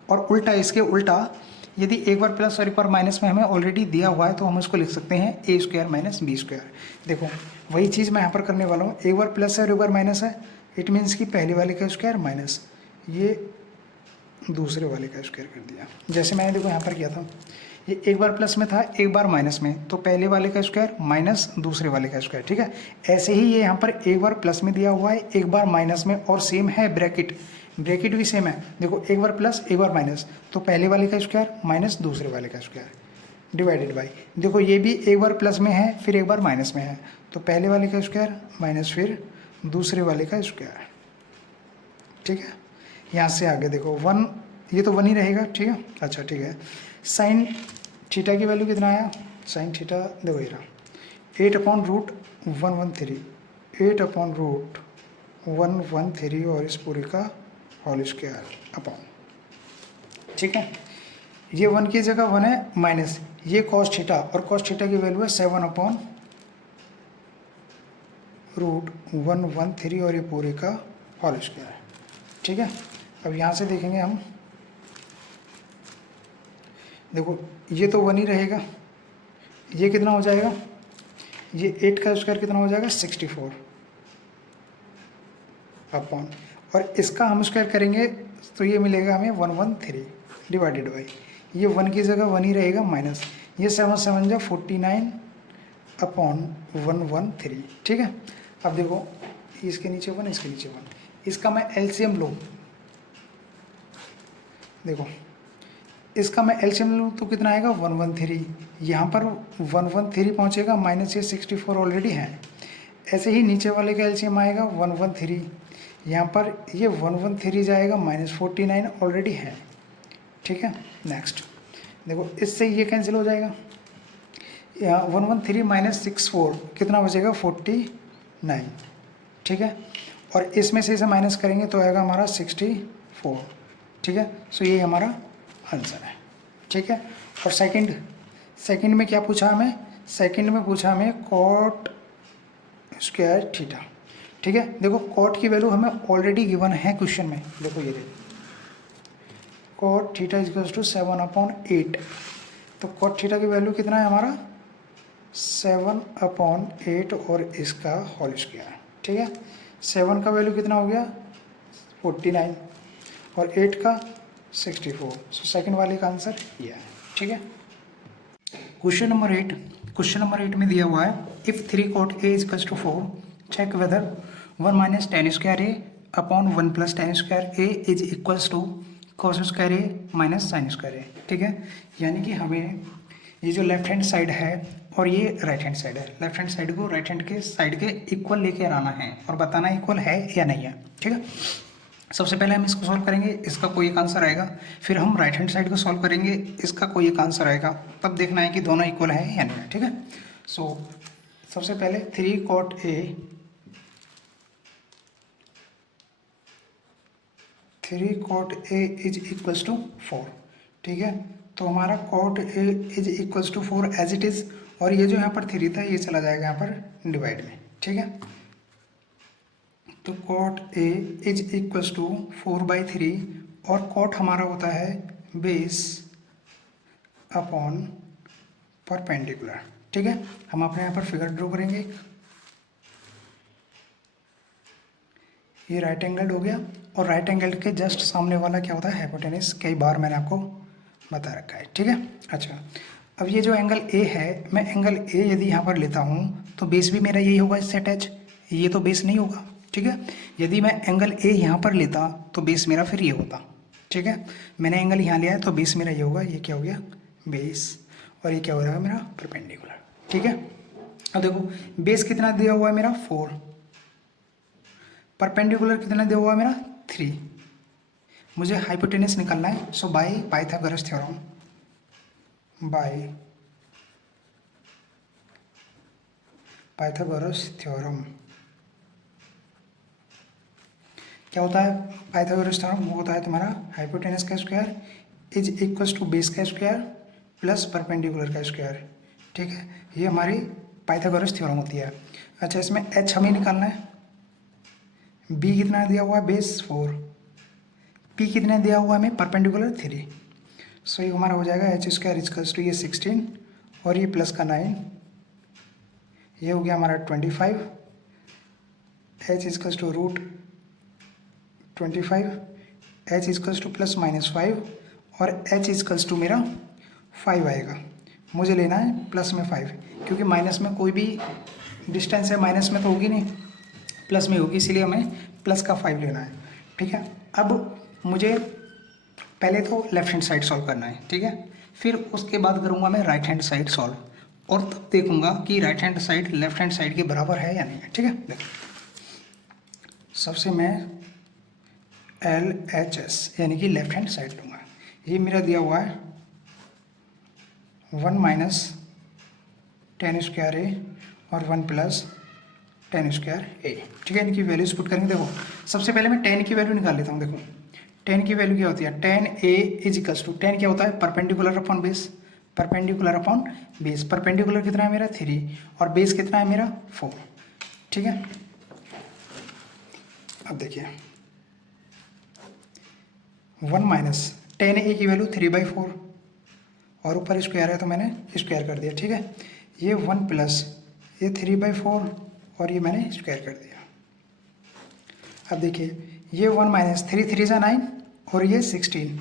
और उल्टा इसके उल्टा यदि एक बार प्लस और एक बार माइनस में हमें ऑलरेडी दिया हुआ है तो हम उसको लिख सकते हैं a square minus B square. देखो वही चीज़ मैं यहाँ पर करने वाला हूँ, एक बार प्लस है और एक बार माइनस है, इट मीन्स कि पहले वाले का स्क्वायर माइनस ये दूसरे वाले का स्क्वायर कर दिया। जैसे मैंने देखो यहाँ पर किया था, ये एक बार प्लस में था एक बार माइनस में, तो पहले वाले का स्क्वायर माइनस दूसरे वाले का स्क्वायर। ठीक है, ऐसे ही ये यहाँ पर एक बार प्लस में दिया हुआ है एक बार माइनस में, और सेम है ब्रैकेट, ब्रैकेट भी सेम है। देखो एक बार प्लस एक बार माइनस, तो पहले वाले का स्क्वायर माइनस दूसरे वाले का स्क्वायर डिवाइडेड बाई, देखो ये भी एक बार प्लस में है फिर एक बार माइनस में है, तो पहले वाले का स्क्वायर माइनस फिर दूसरे वाले का स्क्वायर। ठीक है, यहाँ से आगे देखो 1, ये तो 1 ही रहेगा। ठीक है, अच्छा ठीक है, साइन थीटा की वैल्यू कितना आया, साइन थीटा देखो ये रहा 8/√113, 8/√113 और इस पूरे का होल स्क्वायर अपॉन। ठीक है, ये 1 की जगह 1 है माइनस ये कॉस थीटा, और कॉस थीटा की वैल्यू है 7/√113 और ये पूरे का होल स्क्वायर। ठीक है, अब यहाँ से देखेंगे हम, देखो ये तो 1 ही रहेगा, ये कितना हो जाएगा, ये 8 का स्क्वायर कितना हो जाएगा 64 अपॉन, और इसका हम स्क्वायर करेंगे तो ये मिलेगा हमें 113 डिवाइडेड बाई, ये 1 की जगह 1 ही रहेगा माइनस ये 7 7 जा 49 अपॉन 113। ठीक है, अब देखो इसके नीचे 1 इसके नीचे 1, इसका मैं एलसीएम लूँ, देखो इसका मैं एलसीएम लूँ तो कितना आएगा 113, यहाँ पर 113 पहुँचेगा माइनस ये 64 ऑलरेडी है, ऐसे ही नीचे वाले का एलसीएम आएगा 113, यहाँ पर ये 113 जाएगा माइनस 49 ऑलरेडी है। ठीक है, नेक्स्ट देखो इससे ये कैंसिल हो जाएगा, 113 माइनस 64 कितना बचेगा 49, ठीक है। और इसमें से इसे माइनस करेंगे तो आएगा हमारा 64, ठीक है। सो ये हमारा आंसर है, ठीक है। और सेकंड में क्या पूछा हमें, सेकंड में पूछा हमें कॉट स्क्वायर थीटा, ठीक है। देखो कॉट की वैल्यू हमें ऑलरेडी गिवन है क्वेश्चन में, देखो ये देखो कॉट थीटा इक्वल्स टू 7/8, तो कॉट थीटा की वैल्यू कितना है हमारा 7/8 और इसका होल स्क्वायर, ठीक है। 7 का वैल्यू कितना हो गया 49 और 8 का 64, सो सेकंड वाले का आंसर ये है, ठीक है। क्वेश्चन नंबर 8 में दिया हुआ है if 3 cot a equals to 4 check whether 1 minus tan square A upon 1 plus tan square A is equals to cos square A minus sin square A, ठीक है। यानी कि हमें ये जो लेफ्ट हैंड साइड है और ये राइट हैंड साइड है, लेफ्ट हैंड साइड को राइट हैंड के साइड के इक्वल लेके आना है और बताना इक्वल है या नहीं है, ठीक है। सबसे पहले हम इसको सॉल्व करेंगे, इसका कोई एक आंसर आएगा, फिर हम राइट हैंड साइड को सॉल्व करेंगे, इसका कोई एक आंसर आएगा, तब देखना है कि दोनों इक्वल है या नहीं है, ठीक है। सो सबसे पहले 3 cot a is equals to 4, ठीक है। तो हमारा cot a is equals to 4 as it is, और ये जो यहाँ पर 3 था ये चला जाएगा यहाँ पर डिवाइड में, ठीक है। तो cot a is equals to 4/3 और cot हमारा होता है बेस अपॉन परपेंडिकुलर, ठीक है। हम अपने यहाँ पर फिगर ड्रॉ करेंगे, ये राइट एंगल हो गया और राइट एंगल के जस्ट सामने वाला क्या होता है हाइपोटेनस, कई बार मैंने आपको बता रखा है, ठीक है। अच्छा अब ये जो एंगल ए है, मैं एंगल ए यदि यहाँ पर लेता हूँ तो बेस भी मेरा यही होगा इससे अटैच, ये तो बेस नहीं होगा, ठीक है। यदि मैं एंगल ए यहाँ पर लेता तो बेस मेरा फिर ये होता, ठीक है। मैंने एंगल यहाँ लिया है तो बेस मेरा ये होगा, ये क्या हो गया बेस, और ये क्या हो रहा है मेरा परपेंडिकुलर, ठीक है। अब देखो बेस कितना दिया हुआ है मेरा 4, परपेंडिकुलर कितना दिया हुआ है मेरा 3, मुझे हाइपोटेनस निकालना है। So by Pythagoras theorem, by Pythagoras theorem क्या होता है पाइथागोरस थ्योरम, वो होता है तुम्हारा हाइपोटेनस का square is equals to base का स्क्वायर प्लस परपेंडिकुलर का स्क्वायर, ठीक है। ये हमारी पाइथागोरस थ्योरम होती है। अच्छा इसमें एच हमें निकालना है, बी कितना दिया हुआ है बेस 4, पी कितना दिया हुआ है हमें परपेंडिकुलर 3, सो ये हमारा हो जाएगा एच स्क्वायर इक्वल्स टू ये 16 और ये प्लस का 9, ये हो गया हमारा 25, h equals to root 25, h equals to plus minus 5 और एच इक्वल्स टू मेरा 5 आएगा, मुझे लेना है प्लस में 5 क्योंकि माइनस में कोई भी डिस्टेंस है माइनस में तो होगी नहीं, प्लस में होगी, इसीलिए हमें प्लस का 5 लेना है, ठीक है। अब मुझे पहले तो लेफ्ट हैंड साइड सॉल्व करना है, ठीक है, फिर उसके बाद करूँगा मैं राइट हैंड साइड सॉल्व और तब देखूँगा कि right hand side left hand side के बराबर है या नहीं है, ठीक है। देखिए सबसे मैं LHS यानी कि लेफ्ट हैंड साइड लूँगा, ये मेरा दिया हुआ है 1 माइनस टेन स्क्वायर ए और 1 प्लस टेन स्क्वायर ए, ठीक है। इनकी वैल्यूज पुट करेंगे, देखो सबसे पहले मैं टेन की वैल्यू निकाल लेता हूँ। देखो टेन की वैल्यू क्या होती है, tan A is equals to, tan क्या होता है perpendicular upon base, perpendicular upon base, perpendicular कितना है मेरा 3 और बेस कितना है मेरा 4, ठीक है। अब देखिए 1 माइनस टेन ए की वैल्यू 3/4 और ऊपर स्क्वायर है तो मैंने स्क्वायर कर दिया, ठीक है। ये 1 प्लस ये 3/4 और ये मैंने स्क्वायर कर दिया। अब देखिए ये 1 माइनस 3 3 सा 9 और ये 16,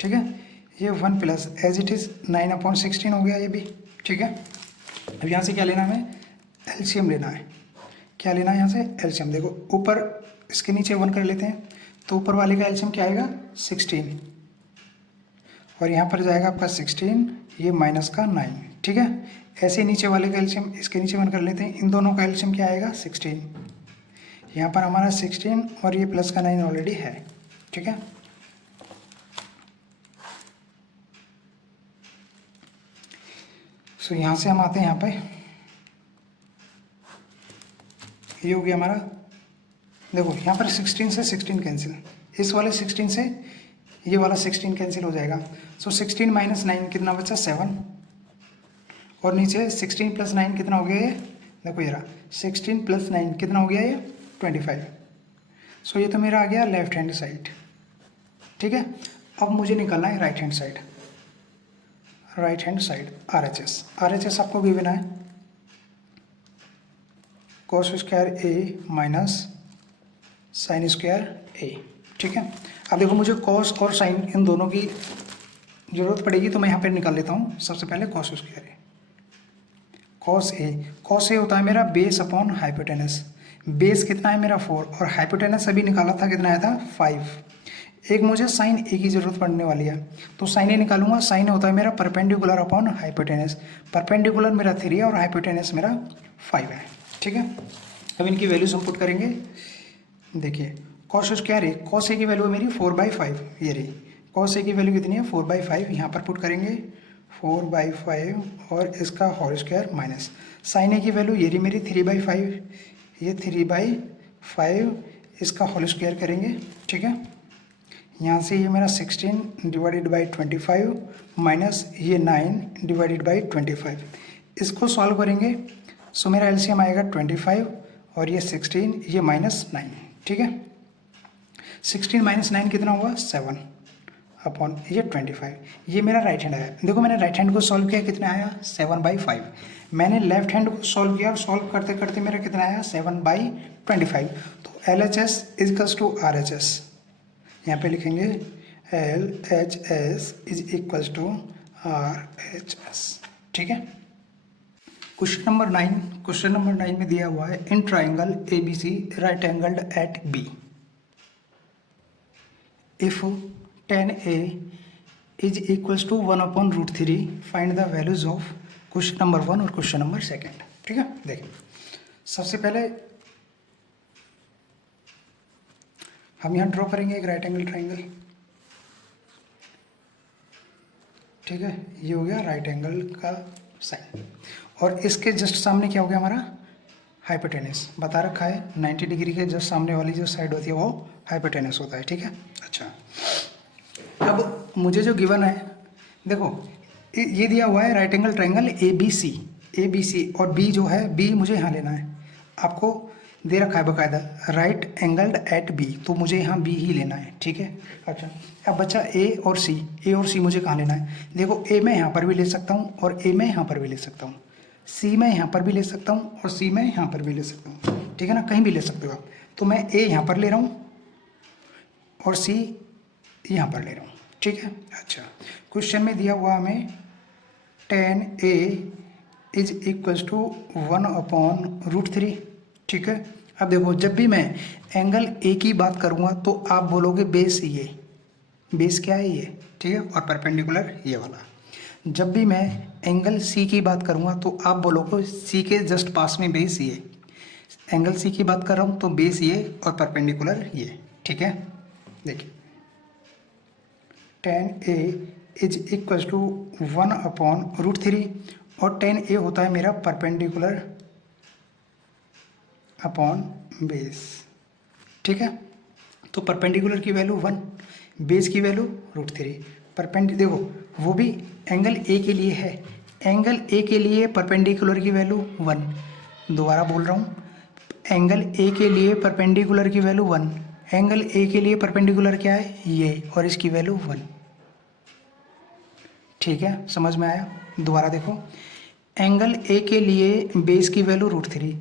ठीक है। ये 1 प्लस एज इट इज़ 9/16 हो गया ये भी, ठीक है। अब यहाँ से क्या लेना है हमें एलसीएम लेना है, क्या लेना है यहाँ से एलसीएम। देखो ऊपर इसके नीचे 1 कर लेते हैं तो ऊपर वाले का एलसीएम क्या आएगा 16 और यहाँ पर जाएगा आपका 16, ये माइनस का 9, ठीक है। ऐसे नीचे वाले का एलसीएम इसके नीचे 1 कर लेते हैं, इन दोनों का एलसीएम क्या आएगा 16, यहाँ पर हमारा 16 और ये प्लस का 9 ऑलरेडी है, ठीक है। सो यहाँ से हम आते हैं यहाँ पे, ये हो गया हमारा, देखो यहाँ पर 16 से 16 कैंसिल, इस वाले 16 से ये वाला 16 कैंसिल हो जाएगा। सो 16 माइनस 9 कितना बचा 7, और नीचे 16 प्लस 9 कितना हो गया ये, देखो ये रहा 16 प्लस 9 कितना हो गया ये 25। सो ये तो मेरा आ गया लेफ्ट हैंड साइड, ठीक है। अब मुझे निकालना है right hand side, right hand side RHS आपको गिवन है cos square A minus sin square A, ठीक है। अब देखो मुझे कॉस और साइन इन दोनों की जरूरत पड़ेगी, तो मैं यहाँ पे निकाल लेता हूँ। सबसे पहले कॉस स्क्वायर ए, कॉस ए होता है मेरा बेस अपॉन हाइपोटेनस। बेस कितना है मेरा 4, और हाइपोटेनस अभी निकाला था, कितना आया था 5। एक मुझे साइन ए की जरूरत पड़ने वाली है, तो साइन ए निकालूंगा। साइन होता है मेरा परपेंडिकुलर अपॉन हाइपोटेनस, परपेंडिकुलर मेरा 3 है और हाइपोटेनस मेरा 5 है, ठीक है। अब इनकी वैल्यूज हम पुट करेंगे। देखिए कॉस स्क्वायर ए, कॉस ए की वैल्यू है मेरी 4/5, ये रही कॉस ए की वैल्यू कितनी है 4/5, यहाँ पर पुट करेंगे 4/5 और इसका whole square minus sign A की वैल्यू ये रही मेरी 3/5, ये 3/5 इसका होल स्क्वायर करेंगे, ठीक है। यहाँ से ये मेरा 16 डिवाइडेड बाई 25 माइनस ये 9 डिवाइडेड बाई 25, इसको सॉल्व करेंगे। सो मेरा एलसीएम आएगा 25 और ये 16, ये माइनस 9, ठीक है। 16 माइनस 9 कितना हुआ 7 अपॉन ये 25, ये मेरा राइट हैंड आया। देखो मैंने राइट हैंड को सॉल्व किया, कितना आया 7/5। मैंने लेफ्ट हैंड को सॉल्व किया और सॉल्व करते करते मेरा कितना आया 7/25। तो LHS इजकल्स टू RHS, यहाँ पे लिखेंगे LHS is equals to RHS, ठीक है। क्वेश्चन नंबर 9 में दिया हुआ है in triangle ABC right angled at B if tan A is equals to 1/√3 find the values of question number 1 और क्वेश्चन नंबर 2, ठीक है। देखिए सबसे पहले हम यहाँ ड्रॉ करेंगे एक राइट एंगल ट्राइंगल, ठीक है। ये हो गया राइट एंगल का साइन, और इसके जस्ट सामने क्या हो गया हमारा हाइपोटेनस, बता रखा है 90 डिग्री के जस्ट सामने वाली जो साइड होती है वो हाइपोटेनस होता है, ठीक है। अच्छा अब मुझे जो गिवन है, देखो ये दिया हुआ है राइट एंगल ट्राइंगल ABC और B जो है B मुझे यहाँ लेना है, आपको दे रखा है बकायदा राइट एंगल्ड एट B, तो मुझे यहाँ B ही लेना है, ठीक है। अच्छा अब बच्चा A और C मुझे कहाँ लेना है। देखो A मैं यहाँ पर भी ले सकता हूँ और A मैं यहाँ पर भी ले सकता हूँ, C मैं यहाँ पर भी ले सकता हूँ और C मैं यहाँ पर भी ले सकता हूँ, ठीक है ना, कहीं भी ले सकते हो आप। तो मैं A यहाँ पर ले रहा हूँ और C यहाँ पर ले रहा हूँ, ठीक है। अच्छा क्वेश्चन में दिया हुआ हमें tan A is equals to 1/√3, ठीक है। अब देखो जब भी मैं एंगल A की बात करूँगा तो आप बोलोगे बेस ये, बेस क्या है ये, ठीक है, और परपेंडिकुलर ये वाला। जब भी मैं एंगल C की बात करूँगा तो आप बोलोगे C के जस्ट पास में बेस ये, एंगल C की बात कर रहा हूँ तो बेस ये और परपेंडिकुलर ये, ठीक है। देखिए tan A is equals to 1/√3 और tan A होता है मेरा परपेंडिकुलर अपॉन बेस, ठीक है। तो परपेंडिकुलर की वैल्यू 1, बेस की वैल्यू √3। देखो वो भी एंगल A के लिए है, एंगल A के लिए परपेंडिकुलर की वैल्यू 1, दोबारा बोल रहा हूँ, एंगल A के लिए परपेंडिकुलर की वैल्यू 1, एंगल A के लिए परपेंडिकुलर क्या है ये, और इसकी वैल्यू 1, ठीक है। समझ में आया। दोबारा देखो एंगल A के लिए बेस की वैल्यू √3,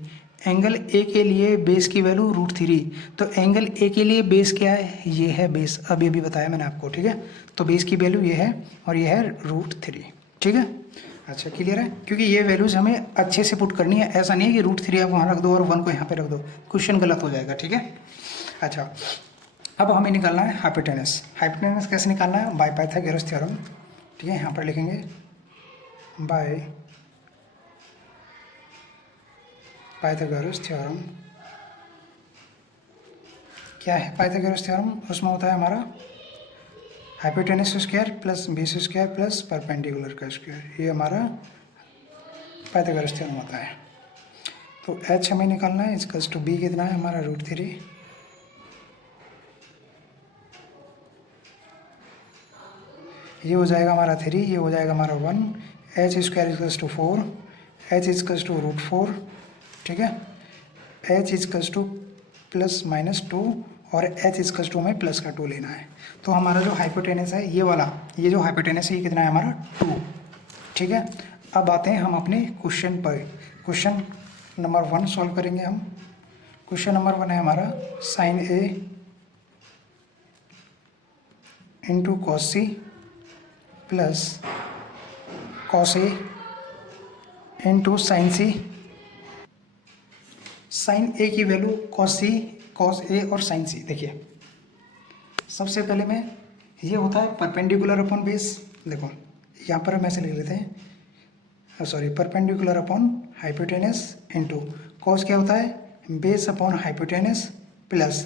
एंगल A के लिए बेस की वैल्यू √3, तो एंगल A के लिए बेस क्या है, ये है बेस, अभी बताया मैंने आपको, ठीक है। तो बेस की वैल्यू ये है और ये है √3, ठीक है। अच्छा क्लियर है, क्योंकि ये वैल्यूज हमें अच्छे से पुट करनी है, ऐसा नहीं है कि √3 आप वहाँ रख दो और 1 को यहाँ पे रख दो, क्वेश्चन गलत हो जाएगा, ठीक है। अच्छा अब हमें निकालना है हाइपोटेनस। हाइपोटेनस कैसे निकालना है, बाय पाइथागोरस थ्योरम, ठीक है। यहाँ पर लिखेंगे बाय पाइथागोरस थ्योरम। क्या है पाइथागोरस थ्योरम, उसमें होता है हमारा hypotenuse square plus base square plus perpendicular का स्क्वायर, ये हमारा पाइथागोरस थ्योरम होता है। तो एच हमें निकालना है, इक्वल्स टू बी कितना है हमारा √3, ये हो जाएगा हमारा 3, ये हो जाएगा हमारा 1, h square equals to 4, h equals to √4, ठीक है, h equals to plus minus 2 और एच इक्वल्स टू हमें प्लस का 2 लेना है। तो हमारा जो हाइपोटेनस है ये वाला, ये जो हाइपोटेनस है ये कितना है हमारा 2, ठीक है। अब आते हैं हम अपने क्वेश्चन पर। क्वेश्चन नंबर 1 सॉल्व करेंगे हम। क्वेश्चन नंबर 1 है हमारा sin A into cos C plus cos A into sin C. Sin A की वैल्यू कॉस सी, कॉस ए और साइन सी। देखिए सबसे पहले में ये होता है परपेंडिकुलर अपॉन बेस। देखो यहाँ पर हम ऐसे लिख लेते हैं, sorry, perpendicular upon hypotenuse into cos क्या होता है बेस अपॉन हाइपोटेनस प्लस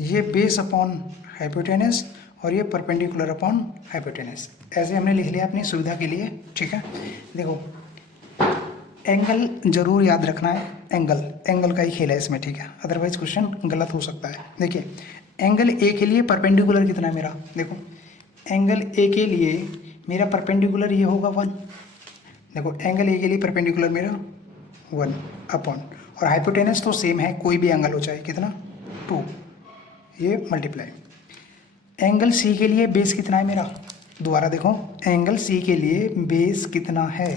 ये बेस अपॉन हाइपोटेनस और ये परपेंडिकुलर अपॉन हाइपोटेनस। ऐसे हमने लिख लिया अपनी सुविधा के लिए, ठीक है। देखो एंगल जरूर याद रखना है, एंगल का ही खेल है इसमें, ठीक है, अदरवाइज क्वेश्चन गलत हो सकता है। देखिए एंगल ए के लिए परपेंडिकुलर कितना है मेरा, देखो एंगल ए के लिए मेरा परपेंडिकुलर ये होगा 1। देखो एंगल ए के लिए परपेंडिकुलर मेरा 1 अपॉन, और हाइपोटेनस तो सेम है, कोई भी एंगल हो चाहे कितना 2, ये मल्टीप्लाई। एंगल सी के लिए बेस कितना है मेरा, दोबारा देखो एंगल सी के लिए बेस कितना है।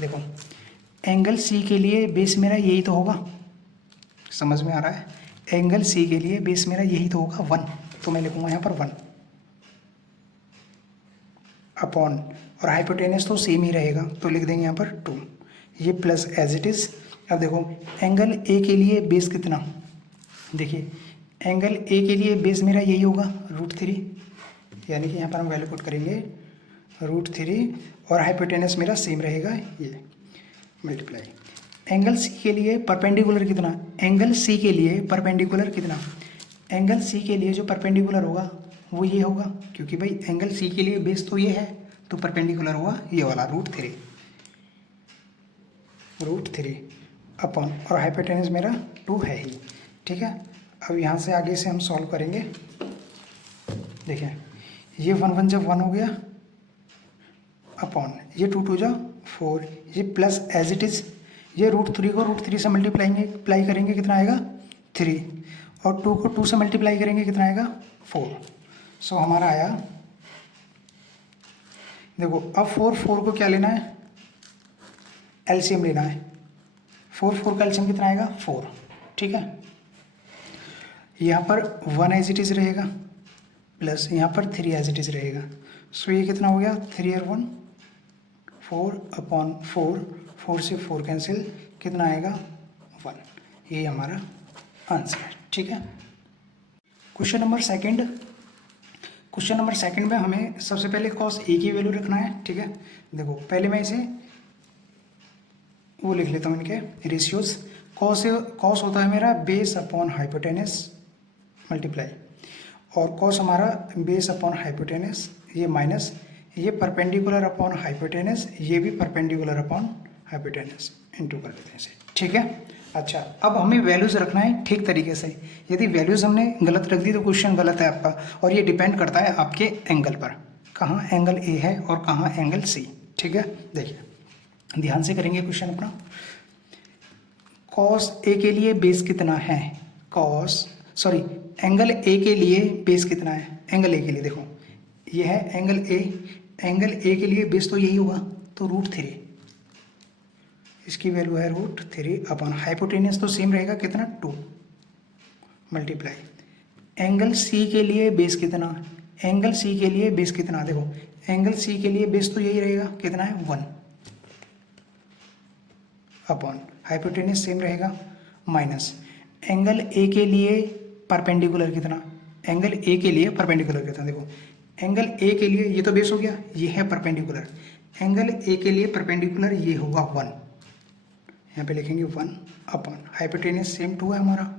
देखो एंगल सी के लिए बेस मेरा यही तो होगा, समझ में आ रहा है, एंगल सी के लिए बेस मेरा यही तो होगा 1, तो मैं लिखूंगा यहाँ पर 1 अपॉन, और हाइपोटेनस तो सेम ही रहेगा तो लिख देंगे यहाँ पर 2, ये प्लस एज इट इज़। अब देखो एंगल ए के लिए बेस कितना, देखिए एंगल ए के लिए बेस मेरा यही होगा √3, यानी कि यहाँ पर हम वैल्यू पुट करेंगे √3 और हाइपोटेनस मेरा सेम रहेगा ये मल्टीप्लाई। एंगल सी के लिए परपेंडिकुलर कितना, एंगल सी के लिए परपेंडिकुलर कितना, एंगल सी के लिए जो परपेंडिकुलर होगा वो ये होगा, क्योंकि भाई एंगल सी के लिए बेस तो ये है, तो परपेंडिकुलर हुआ ये वाला √3 अपॉन, और हाइपोटेनस मेरा 2 है ही, ठीक है। अब यहाँ से आगे से हम सॉल्व करेंगे। देखिए ये 1 1 जब 1 हो गया अपॉन, ये 2 2 जा 4, ये प्लस एज इट इज़, ये √3 को √3 से मल्टीप्लाई करेंगे कितना आएगा 3, और 2 को 2 से मल्टीप्लाई करेंगे कितना आएगा 4। सो हमारा आया, देखो अब 4 को क्या लेना है, एलसीएम लेना है। 4 का एलसीएम कितना आएगा 4, ठीक है। यहाँ पर 1 एज इट इज़ रहेगा प्लस यहाँ पर 3 एज इट इज़ रहेगा। सो ये कितना हो गया 3 और 1 4 अपॉन 4 से 4 कैंसिल, कितना आएगा 1, ये हमारा आंसर है, ठीक है। क्वेश्चन नंबर सेकंड में हमें सबसे पहले कॉस ए की वैल्यू रखना है, ठीक है। देखो पहले मैं इसे वो लिख लेता हूँ, इनके रेशियोज। कॉस होता है मेरा बेस अपॉन हाइपोटेनस मल्टीप्लाई, और कॉस हमारा बेस अपॉन हाइपोटेनस, ये माइनस, ये परपेंडिकुलर अपॉन हाइपोटेनस, ये भी परपेंडिकुलर अपॉन हाइपोटेनस, इनटू कर देते हैं इसे, ठीक है। अच्छा अब हमें वैल्यूज़ रखना है ठीक तरीके से, यदि वैल्यूज़ हमने गलत रख दी तो क्वेश्चन गलत है आपका, और ये डिपेंड करता है आपके एंगल पर, कहाँ एंगल ए है और कहाँ एंगल सी, ठीक है। देखिए ध्यान से करेंगे क्वेश्चन अपना। कॉस ए के लिए बेस कितना है, एंगल ए के लिए बेस कितना है, एंगल ए के लिए देखो ये है एंगल ए के लिए बेस तो यही होगा, तो √3, इसकी वैल्यू है √3 अपॉन हाइपोटेनस तो सेम रहेगा कितना 2 मल्टीप्लाई। एंगल सी के लिए बेस कितना, एंगल सी के लिए बेस कितना, देखो एंगल सी के लिए बेस तो यही रहेगा कितना है 1 अपॉन हाइपोटेनस सेम रहेगा माइनस। एंगल ए के लिए परपेंडिकुलर कितना, एंगल ए के लिए परपेंडिकुलर कितना, देखो एंगल ए के लिए ये तो बेस हो गया, ये है परपेंडिकुलर, एंगल ए के लिए परपेंडिकुलर ये होगा 1, यहाँ पे लिखेंगे 1 अपॉन हाइपोटेनस सेम 2 है हमारा।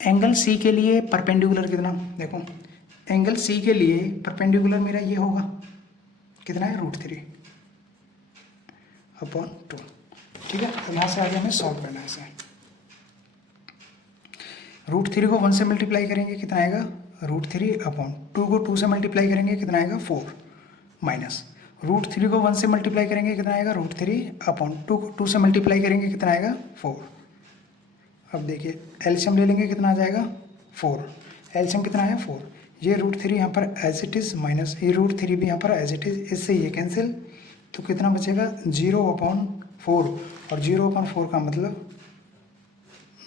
एंगल सी के लिए परपेंडिकुलर कितना, देखो एंगल सी के लिए परपेंडिकुलर मेरा ये होगा कितना है √3 अपॉन 2, ठीक है। तो यहाँ से आगे हमें सॉल्व करना है इसे। √3 को 1 से मल्टीप्लाई करेंगे कितना आएगा, √3/2 को 2 से मल्टीप्लाई करेंगे कितना आएगा 4, माइनस √3 को 1 से मल्टीप्लाई करेंगे कितना आएगा √3/2 को 2 से मल्टीप्लाई करेंगे कितना आएगा 4। अब देखिए एलसीएम ले लेंगे कितना आ जाएगा 4, एलसीएम कितना है 4। ये √3 यहाँ पर एज इट इज़ माइनस ये √3 भी यहाँ पर एज इट इज़, इससे ये कैंसिल, तो कितना बचेगा 0/4, और 0/4 का मतलब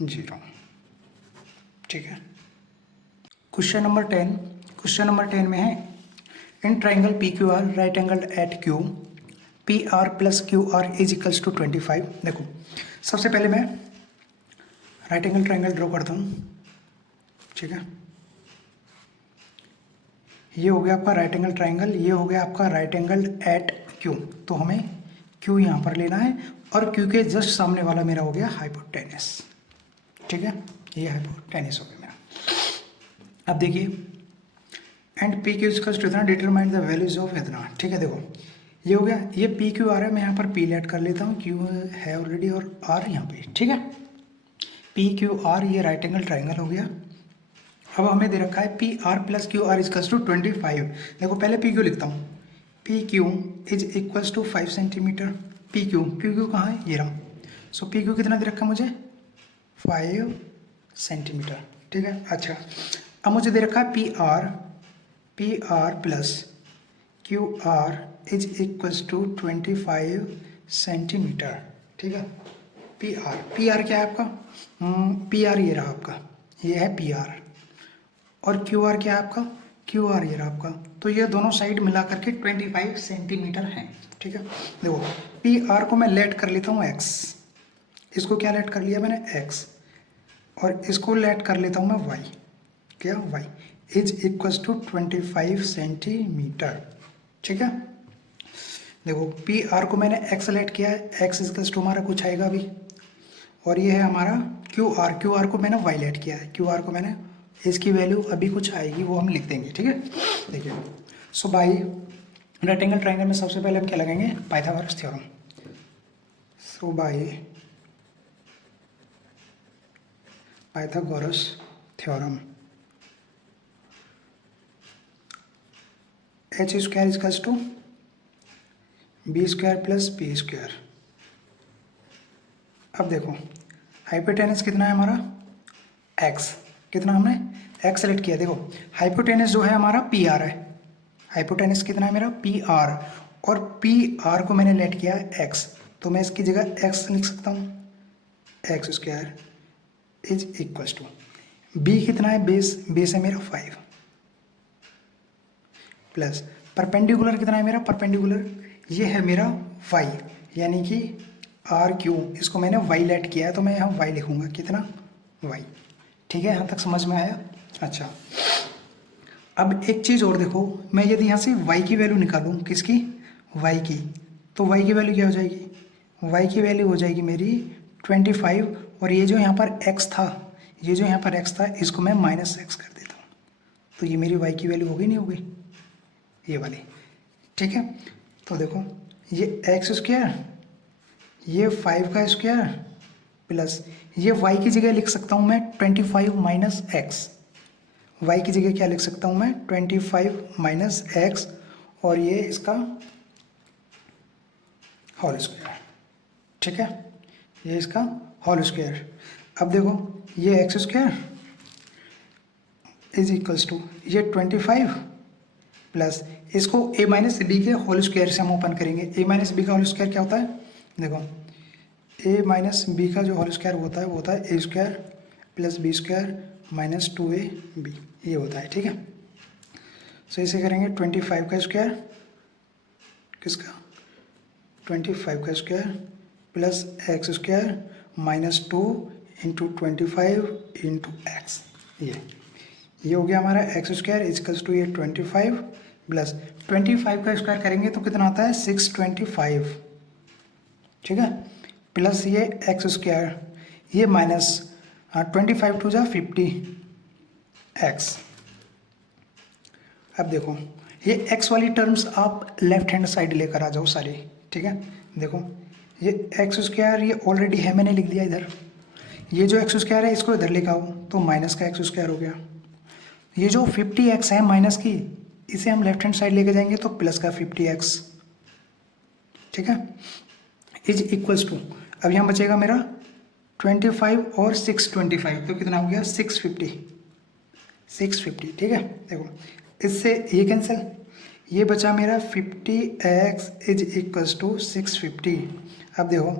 0। ठीक है। क्वेश्चन नंबर 10 में है in triangle PQR right angle at Q PR + QR is equals to 25। देखो सबसे पहले मैं राइट एंगल ट्राइंगल ड्रॉ करता हूँ। ठीक है, ये हो गया आपका राइट एंगल ट्राइंगल, ये हो गया आपका राइट एंगल एट Q। तो हमें Q यहाँ पर लेना है और Q के जस्ट सामने वाला मेरा हो गया हाइपोटेनस। ठीक है, ये हाइपोटेनस हो गया मेरा। अब देखिए एंड PQ इक्वल्स टू इतना, डिटरमाइन द वैल्यूज ऑफ इतना। ठीक है, देखो ये हो गया, ये PQ आ रहा है, मैं यहाँ पर P लेट कर लेता हूँ, Q है ऑलरेडी और R यहाँ पे। ठीक है, PQR ये राइट एंगल ट्राइंगल हो गया। अब हमें दे रखा है PR + QR इक्वल्स टू 25। देखो पहले PQ लिखता हूँ, PQ is equals to 5 centimetre. PQ कहाँ है, ये रहा। सो PQ कितना दे रखा है मुझे 5 सेंटीमीटर। ठीक है, अच्छा अब मुझे दे रखा है PR + QR is equals to 25 centimetre. ठीक है, PR क्या है आपका, PR ये रहा आपका, ये है PR, और QR क्या है आपका, QR ये रहा आपका। तो ये दोनों साइड मिला करके 25 सेंटीमीटर हैं। ठीक है, देखो PR को मैं लेट कर लेता हूँ X, इसको क्या लेट कर लिया मैंने X, और इसको लेट कर लेता हूँ मैं Y, क्या Y is equals to 25 centimetre. ठीक है, देखो PR को मैंने X लेट किया है, X इक्वल्स टू हमारा कुछ आएगा अभी, और ये है हमारा QR को मैंने Y लेट किया है, QR को मैंने, इसकी वैल्यू अभी कुछ आएगी वो हम लिख देंगे। ठीक है, देखिए सो बाई रेक्टेंगल ट्राइंगल में सबसे पहले हम क्या लगाएंगे, Pythagoras theorem. So by Pythagoras theorem H² equals to B² + P²। अब देखो हाइपोटेनस कितना है हमारा X, कितना हमने X सेलेक्ट किया। देखो हाइपोटेनस जो है हमारा PR है, हाइपोटेनस कितना है मेरा PR, और PR को मैंने लेट किया है X, तो मैं इसकी जगह X लिख सकता हूँ, X² is equals to B कितना है, बेस है मेरा 5, प्लस परपेंडिकुलर कितना है मेरा, परपेंडिकुलर ये है मेरा Y, यानी कि RQ, इसको मैंने Y लेट किया है तो मैं यहाँ Y लिखूँगा, कितना Y। ठीक है, यहाँ तक समझ में आया। अच्छा अब एक चीज़ और देखो, मैं यदि यहाँ से Y की वैल्यू निकालूँ, किसकी, Y की, तो Y की वैल्यू क्या हो जाएगी, Y की वैल्यू हो जाएगी मेरी 25, और ये जो यहाँ पर X था, ये जो यहाँ पर X था, इसको मैं -X कर देता हूँ, तो ये मेरी Y की वैल्यू हो गई, नहीं हो गई, ये वाली। ठीक है, तो देखो ये X², ये 5 का स्क्वायर, प्लस ये Y की जगह लिख सकता हूँ मैं 25 - X, Y की जगह क्या लिख सकता हूँ मैं 25 - X, और ये इसका होल स्क्वायर। ठीक है, ये इसका होल स्क्वायर। अब देखो ये X² इज इक्वल्स टू ये 25 प्लस इसको A - B के होल स्क्वायर से हम ओपन करेंगे। A - B का होल स्क्वायर क्या होता है, देखो A - B का जो होल स्क्वायर होता है वो होता है A² + B² - 2AB, ये होता है। ठीक है, सो इसे करेंगे 25 का स्क्वायर, किसका 25 का स्क्वायर प्लस X² - 2 × 25 × X, ये हो गया हमारा X² इक्वल्स टू ये 25 प्लस 25 का स्क्वायर करेंगे तो कितना आता है 625। ठीक है, प्लस ये X², ये माइनस 25 × 2 = 50X। अब देखो ये X वाली टर्म्स आप लेफ्ट हैंड साइड लेकर आ जाओ सारी। ठीक है, देखो ये एक्स स्क्वायर ये ऑलरेडी है, मैंने लिख दिया इधर। ये जो एक्स स्क्वायर है इसको इधर लेकर आओ तो माइनस का एक्स स्क्वायर हो गया। ये जो 50x है माइनस की, इसे हम लेफ्ट हैंड साइड लेके जाएंगे तो प्लस का 50x, ठीक है, इज इक्वल्स टू, अब यहाँ बचेगा मेरा 25 और 625, तो कितना हो गया 650, 650, ठीक है। देखो इससे ये कैंसिल, ये बचा मेरा 50x इज इक्वल्स टू 650। अब देखो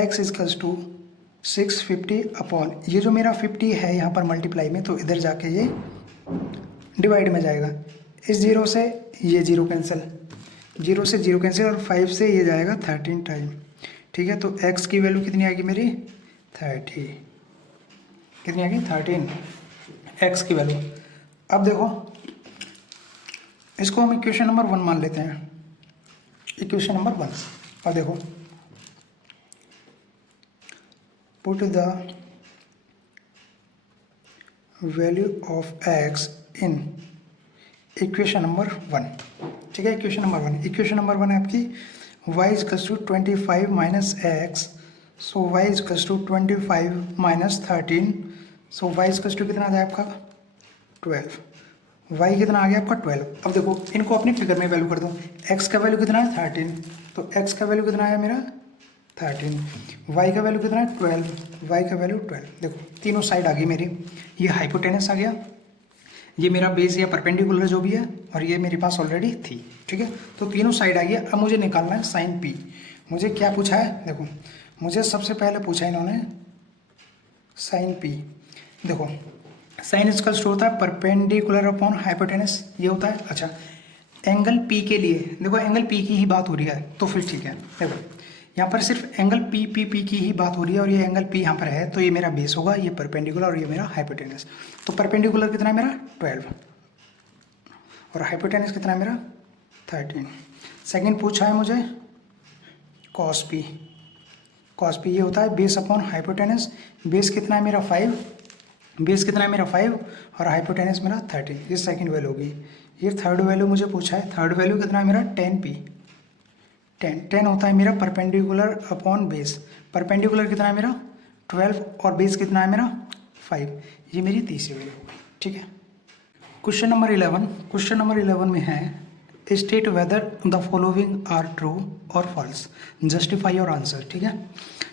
x इक्वल्स टू 650 अपॉन ये जो मेरा 50 है यहाँ पर मल्टीप्लाई में, तो इधर जाके ये डिवाइड में जाएगा। इस जीरो से ये जीरो कैंसिल, जीरो से जीरो कैंसिल, और 5 से ये जाएगा 13 टाइम, ठीक है। तो x की वैल्यू कितनी आएगी मेरी 30, कितनी आएगी 13 x की वैल्यू। अब देखो इसको हम इक्वेशन नंबर 1 मान लेते हैं, इक्वेशन नंबर 1। और देखो put the value of x in equation number 1, ठीक है। इक्वेशन नंबर 1, इक्वेशन नंबर 1 है आपकी y equals to 25 minus x, so y equals to 25 minus 13, so y equals to कितना आ जाए आपका 12, y कितना आ गया आपका 12। अब देखो इनको अपनी फिगर में वैल्यू कर दो, x का वैल्यू कितना है 13, तो x का वैल्यू कितना आया मेरा 13, y का वैल्यू कितना है 12, y का वैल्यू 12। देखो तीनों साइड आ गई मेरी, ये हाइपोटेनस आ गया, ये मेरा बेस या परपेंडिकुलर जो भी है, और ये मेरे पास ऑलरेडी थी, ठीक है। तो तीनों साइड आ गया। अब मुझे निकालना है साइन पी। मुझे क्या पूछा है, देखो मुझे सबसे पहले पूछा इन्होंने साइन पी। देखो साइन इक्वल्स टू होता है परपेंडिकुलर अपॉन हाइपोटेनस, ये होता है। अच्छा एंगल पी के लिए देखो, एंगल पी की ही बात हो रही है तो फिर ठीक है। देखो यहाँ पर सिर्फ एंगल पी की ही बात हो रही है, और ये एंगल पी यहाँ पर है, तो ये मेरा बेस होगा, ये परपेंडिकुलर और ये मेरा हाइपोटेनस। तो परपेंडिकुलर कितना है मेरा 12 और हाइपोटेनस कितना है मेरा 13। सेकंड पूछा है मुझे कॉस पी, कॉस पी ये होता है बेस अपॉन हाइपोटेनस। बेस कितना है मेरा 5, बेस कितना है मेरा 5 और हाइपोटेनस मेरा 13, ये सेकंड वैल्यू होगी। ये थर्ड वैल्यू मुझे पूछा है, थर्ड वैल्यू कितना है मेरा 10p, 10 होता है मेरा परपेंडिकुलर अपॉन बेस। परपेंडिकुलर कितना है मेरा 12 और बेस कितना है मेरा 5, ये मेरी तीसरी वैल्यू होगी, ठीक है। क्वेश्चन नंबर 11, क्वेश्चन नंबर 11 में है state whether the following are true और फॉल्स, जस्टिफाई योर आंसर, ठीक है।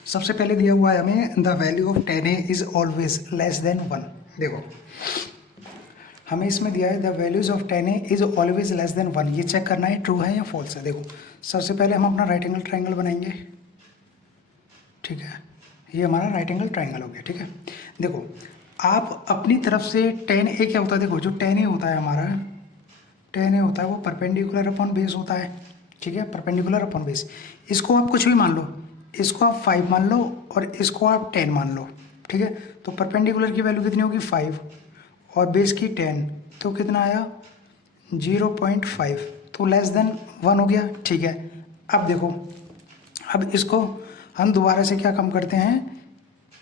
सबसे पहले दिया हुआ है हमें the value of 10a is always less than 1। देखो हमें इसमें दिया है the values of 10a is always less than 1, ये चेक करना है ट्रू है या फॉल्स है। देखो सबसे पहले हम अपना राइट एंगल ट्राइंगल बनाएंगे, ठीक है, ये हमारा राइट एंगल ट्राइंगल हो गया, ठीक है। देखो आप अपनी तरफ से 10a क्या होता है, देखो जो 10a होता है हमारा 10a होता है वो परपेंडिकुलर अपॉन बेस होता है, ठीक है, परपेंडिकुलर अपॉन बेस। इसको आप कुछ भी मान लो, इसको आप 5 मान लो और इसको आप 10 मान लो, ठीक है। तो परपेंडिकुलर की वैल्यू कितनी होगी 5 और बेस की 10, तो कितना आया 0.5, तो लेस देन 1 हो गया, ठीक है। अब देखो अब इसको हम दोबारा से क्या कम करते हैं,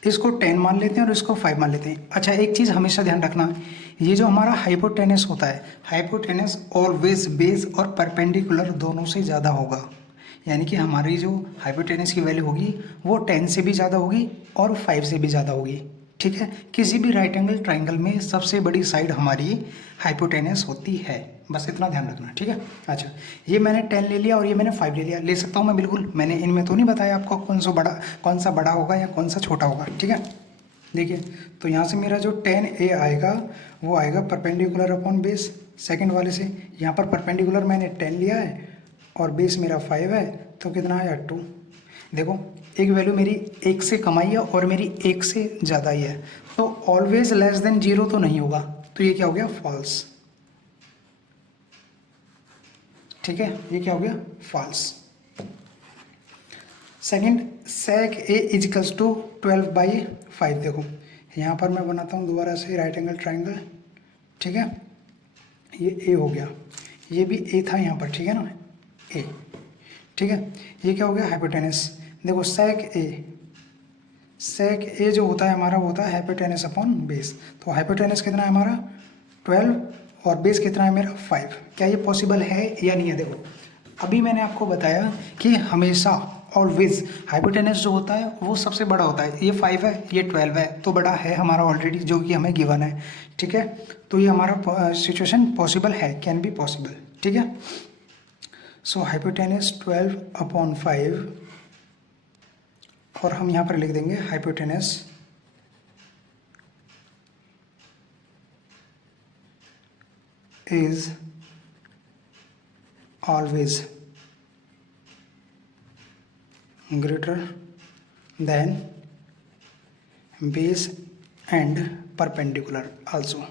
इसको 10 मान लेते हैं और इसको 5 मान लेते हैं। अच्छा एक चीज़ हमेशा ध्यान रखना, ये जो हमारा हाइपोटेनस होता है, हाइपोटेनस ऑलवेज बेस और परपेंडिकुलर दोनों से ज़्यादा होगा, यानी कि हमारी जो हाइपोटेनस की वैल्यू होगी वो 10 से भी ज़्यादा होगी और 5 से भी ज़्यादा होगी, ठीक है। किसी भी राइट एंगल ट्राइंगल में सबसे बड़ी साइड हमारी हाइपोटेनस होती है, बस इतना ध्यान रखना, ठीक है। अच्छा ये मैंने 10 ले लिया और ये मैंने 5 ले लिया, ले सकता हूँ मैं बिल्कुल, मैंने इनमें तो नहीं बताया आपको कौन सा बड़ा होगा या कौन सा छोटा होगा, ठीक है। देखिए तो यहाँ से मेरा जो 10a आएगा वो आएगा परपेंडिकुलर अपॉन बेस, सेकंड वाले से यहाँ पर परपेंडिकुलर मैंने 10 लिया है और बेस मेरा 5 है, तो कितना आया 2। देखो एक वैल्यू मेरी 1 से कम आई है और मेरी 1 से ज़्यादा ही है, तो ऑलवेज लेस देन 0 तो नहीं होगा, तो ये क्या हो गया फॉल्स, ठीक है, ये क्या हो गया false. Second sec a equals to 12/5। देखो यहाँ पर मैं बनाता हूँ दोबारा से राइट एंगल ट्राइंगल, ठीक है, ये a हो गया, ये भी a था यहाँ पर, ठीक है ना a, ठीक है। ये क्या हो गया हाइपोटेनस। देखो sec a जो होता है हमारा वो होता है हाइपोटेनस अपॉन बेस, तो हाइपोटेनस कितना है हमारा 12 और बेस कितना है मेरा 5। क्या ये पॉसिबल है या नहीं है। देखो अभी मैंने आपको बताया कि हमेशा ऑलवेज हाइपोटेनस जो होता है वो सबसे बड़ा होता है। ये 5 है, ये 12 है, तो बड़ा है हमारा ऑलरेडी, जो कि हमें गिवन है। ठीक है, तो ये हमारा सिचुएशन पॉसिबल है, कैन बी पॉसिबल। ठीक है, सो हाइपोटेनस 12/5, और हम यहाँ पर लिख देंगे hypotenuse is always greater than base and perpendicular also।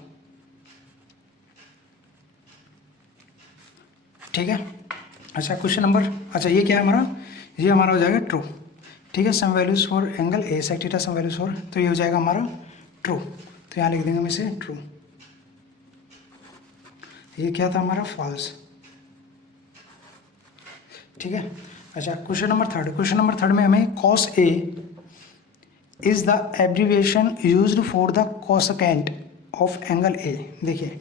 ठीक है, अच्छा क्वेश्चन नंबर, अच्छा ये क्या है हमारा, ये हमारा हो जाएगा ट्रू। ठीक है, some values for angle A sec theta some values for, तो ये हो जाएगा हमारा ट्रू। तो यहाँ लिख देंगे हम इसे ट्रू। ये क्या था हमारा फॉल्स। ठीक है, अच्छा question number third, question number third में हमें cos A is the abbreviation used for the cosecant of angle A। देखिए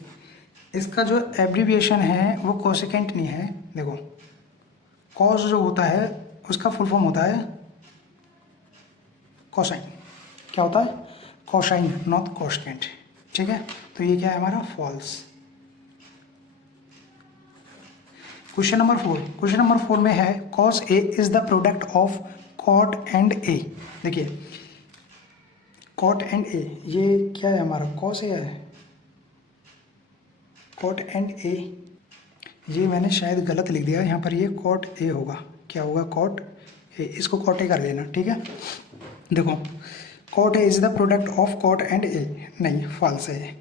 इसका जो एब्रीविएशन है वो कोसेकेंट नहीं है। देखो cos जो होता है उसका फुल फॉर्म होता है कोसाइन। क्या होता है? Cosine, not cosecant. ठीक है, तो ये क्या है हमारा false. Question number 4, question number 4 में है cos A is the product of cot and A। देखिए cot एंड A, ये क्या है हमारा cos A है, cot एंड A, ये मैंने शायद गलत लिख दिया यहाँ पर, ये cot A होगा। क्या होगा? cot A, इसको cot A कर लेना। ठीक है, देखो cot A is the product of cot and A, नहीं फॉल्स है।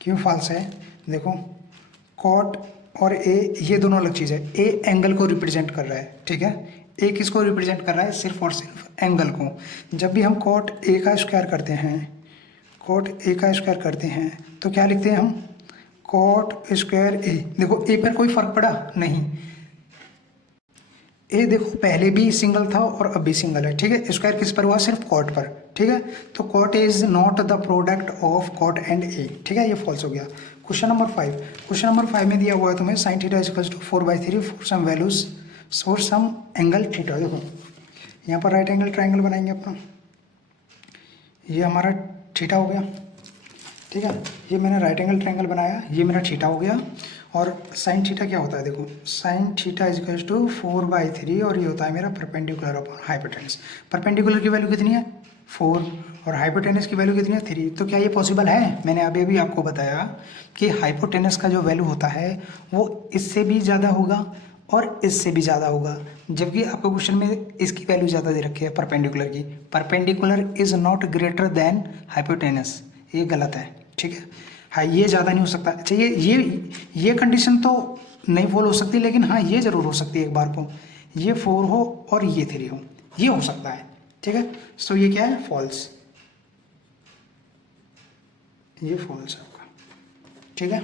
क्यों फॉल्स है? देखो cot और ए ये दोनों अलग चीज़ है। ए एंगल को रिप्रेजेंट कर रहा है। ठीक है, ए किसको रिप्रेजेंट कर रहा है? सिर्फ और सिर्फ एंगल को। जब भी हम कॉट ए का स्क्वायर करते हैं, कॉट ए का स्क्वायर करते हैं तो क्या लिखते हैं हम? कॉट स्क्वायर ए। देखो ए पर कोई फर्क पड़ा नहीं, ए देखो पहले भी सिंगल था और अब भी सिंगल है। ठीक है, स्क्वायर किस पर हुआ? सिर्फ कॉट पर। ठीक है, तो cot is not the product of cot and A. ठीक है, ये फॉल्स हो गया। क्वेश्चन नंबर 5, क्वेश्चन नंबर 5 में दिया हुआ है तुम्हें sine theta equals to 4/3 for some values for some angle theta. देखो यहाँ पर राइट एंगल ट्राइंगल बनाएंगे अपना, ये हमारा थीटा हो गया। ठीक है, ये मैंने राइट एंगल ट्राइंगल बनाया, ये मेरा थीटा हो गया। और साइन थीटा क्या होता है? देखो sine theta is equals to 4/3, और ये होता है मेरा परपेंडिकुलर अपॉन हाइपोटेनस। परपेंडिकुलर की वैल्यू कितनी है? 4, और हाइपोटेनस की वैल्यू कितनी है? 3। तो क्या ये पॉसिबल है? मैंने अभी भी आपको बताया कि हाइपोटेनस का जो वैल्यू होता है वो इससे भी ज़्यादा होगा और इससे भी ज़्यादा होगा, जबकि आपको क्वेश्चन में इसकी वैल्यू ज़्यादा दे रखी है परपेंडिकुलर की। Perpendicular is not greater than hypotenuse, ये गलत है। ठीक है, हाँ ये ज़्यादा नहीं हो सकता। अच्छा ये कंडीशन तो नहीं फॉलो हो सकती, लेकिन हाँ ये ज़रूर हो सकती है एक बार को, ये 4 हो और ये 3 हो, ये हो सकता है। ठीक है, सो ये क्या है? फॉल्स, ये फॉल्स है आपका। ठीक है।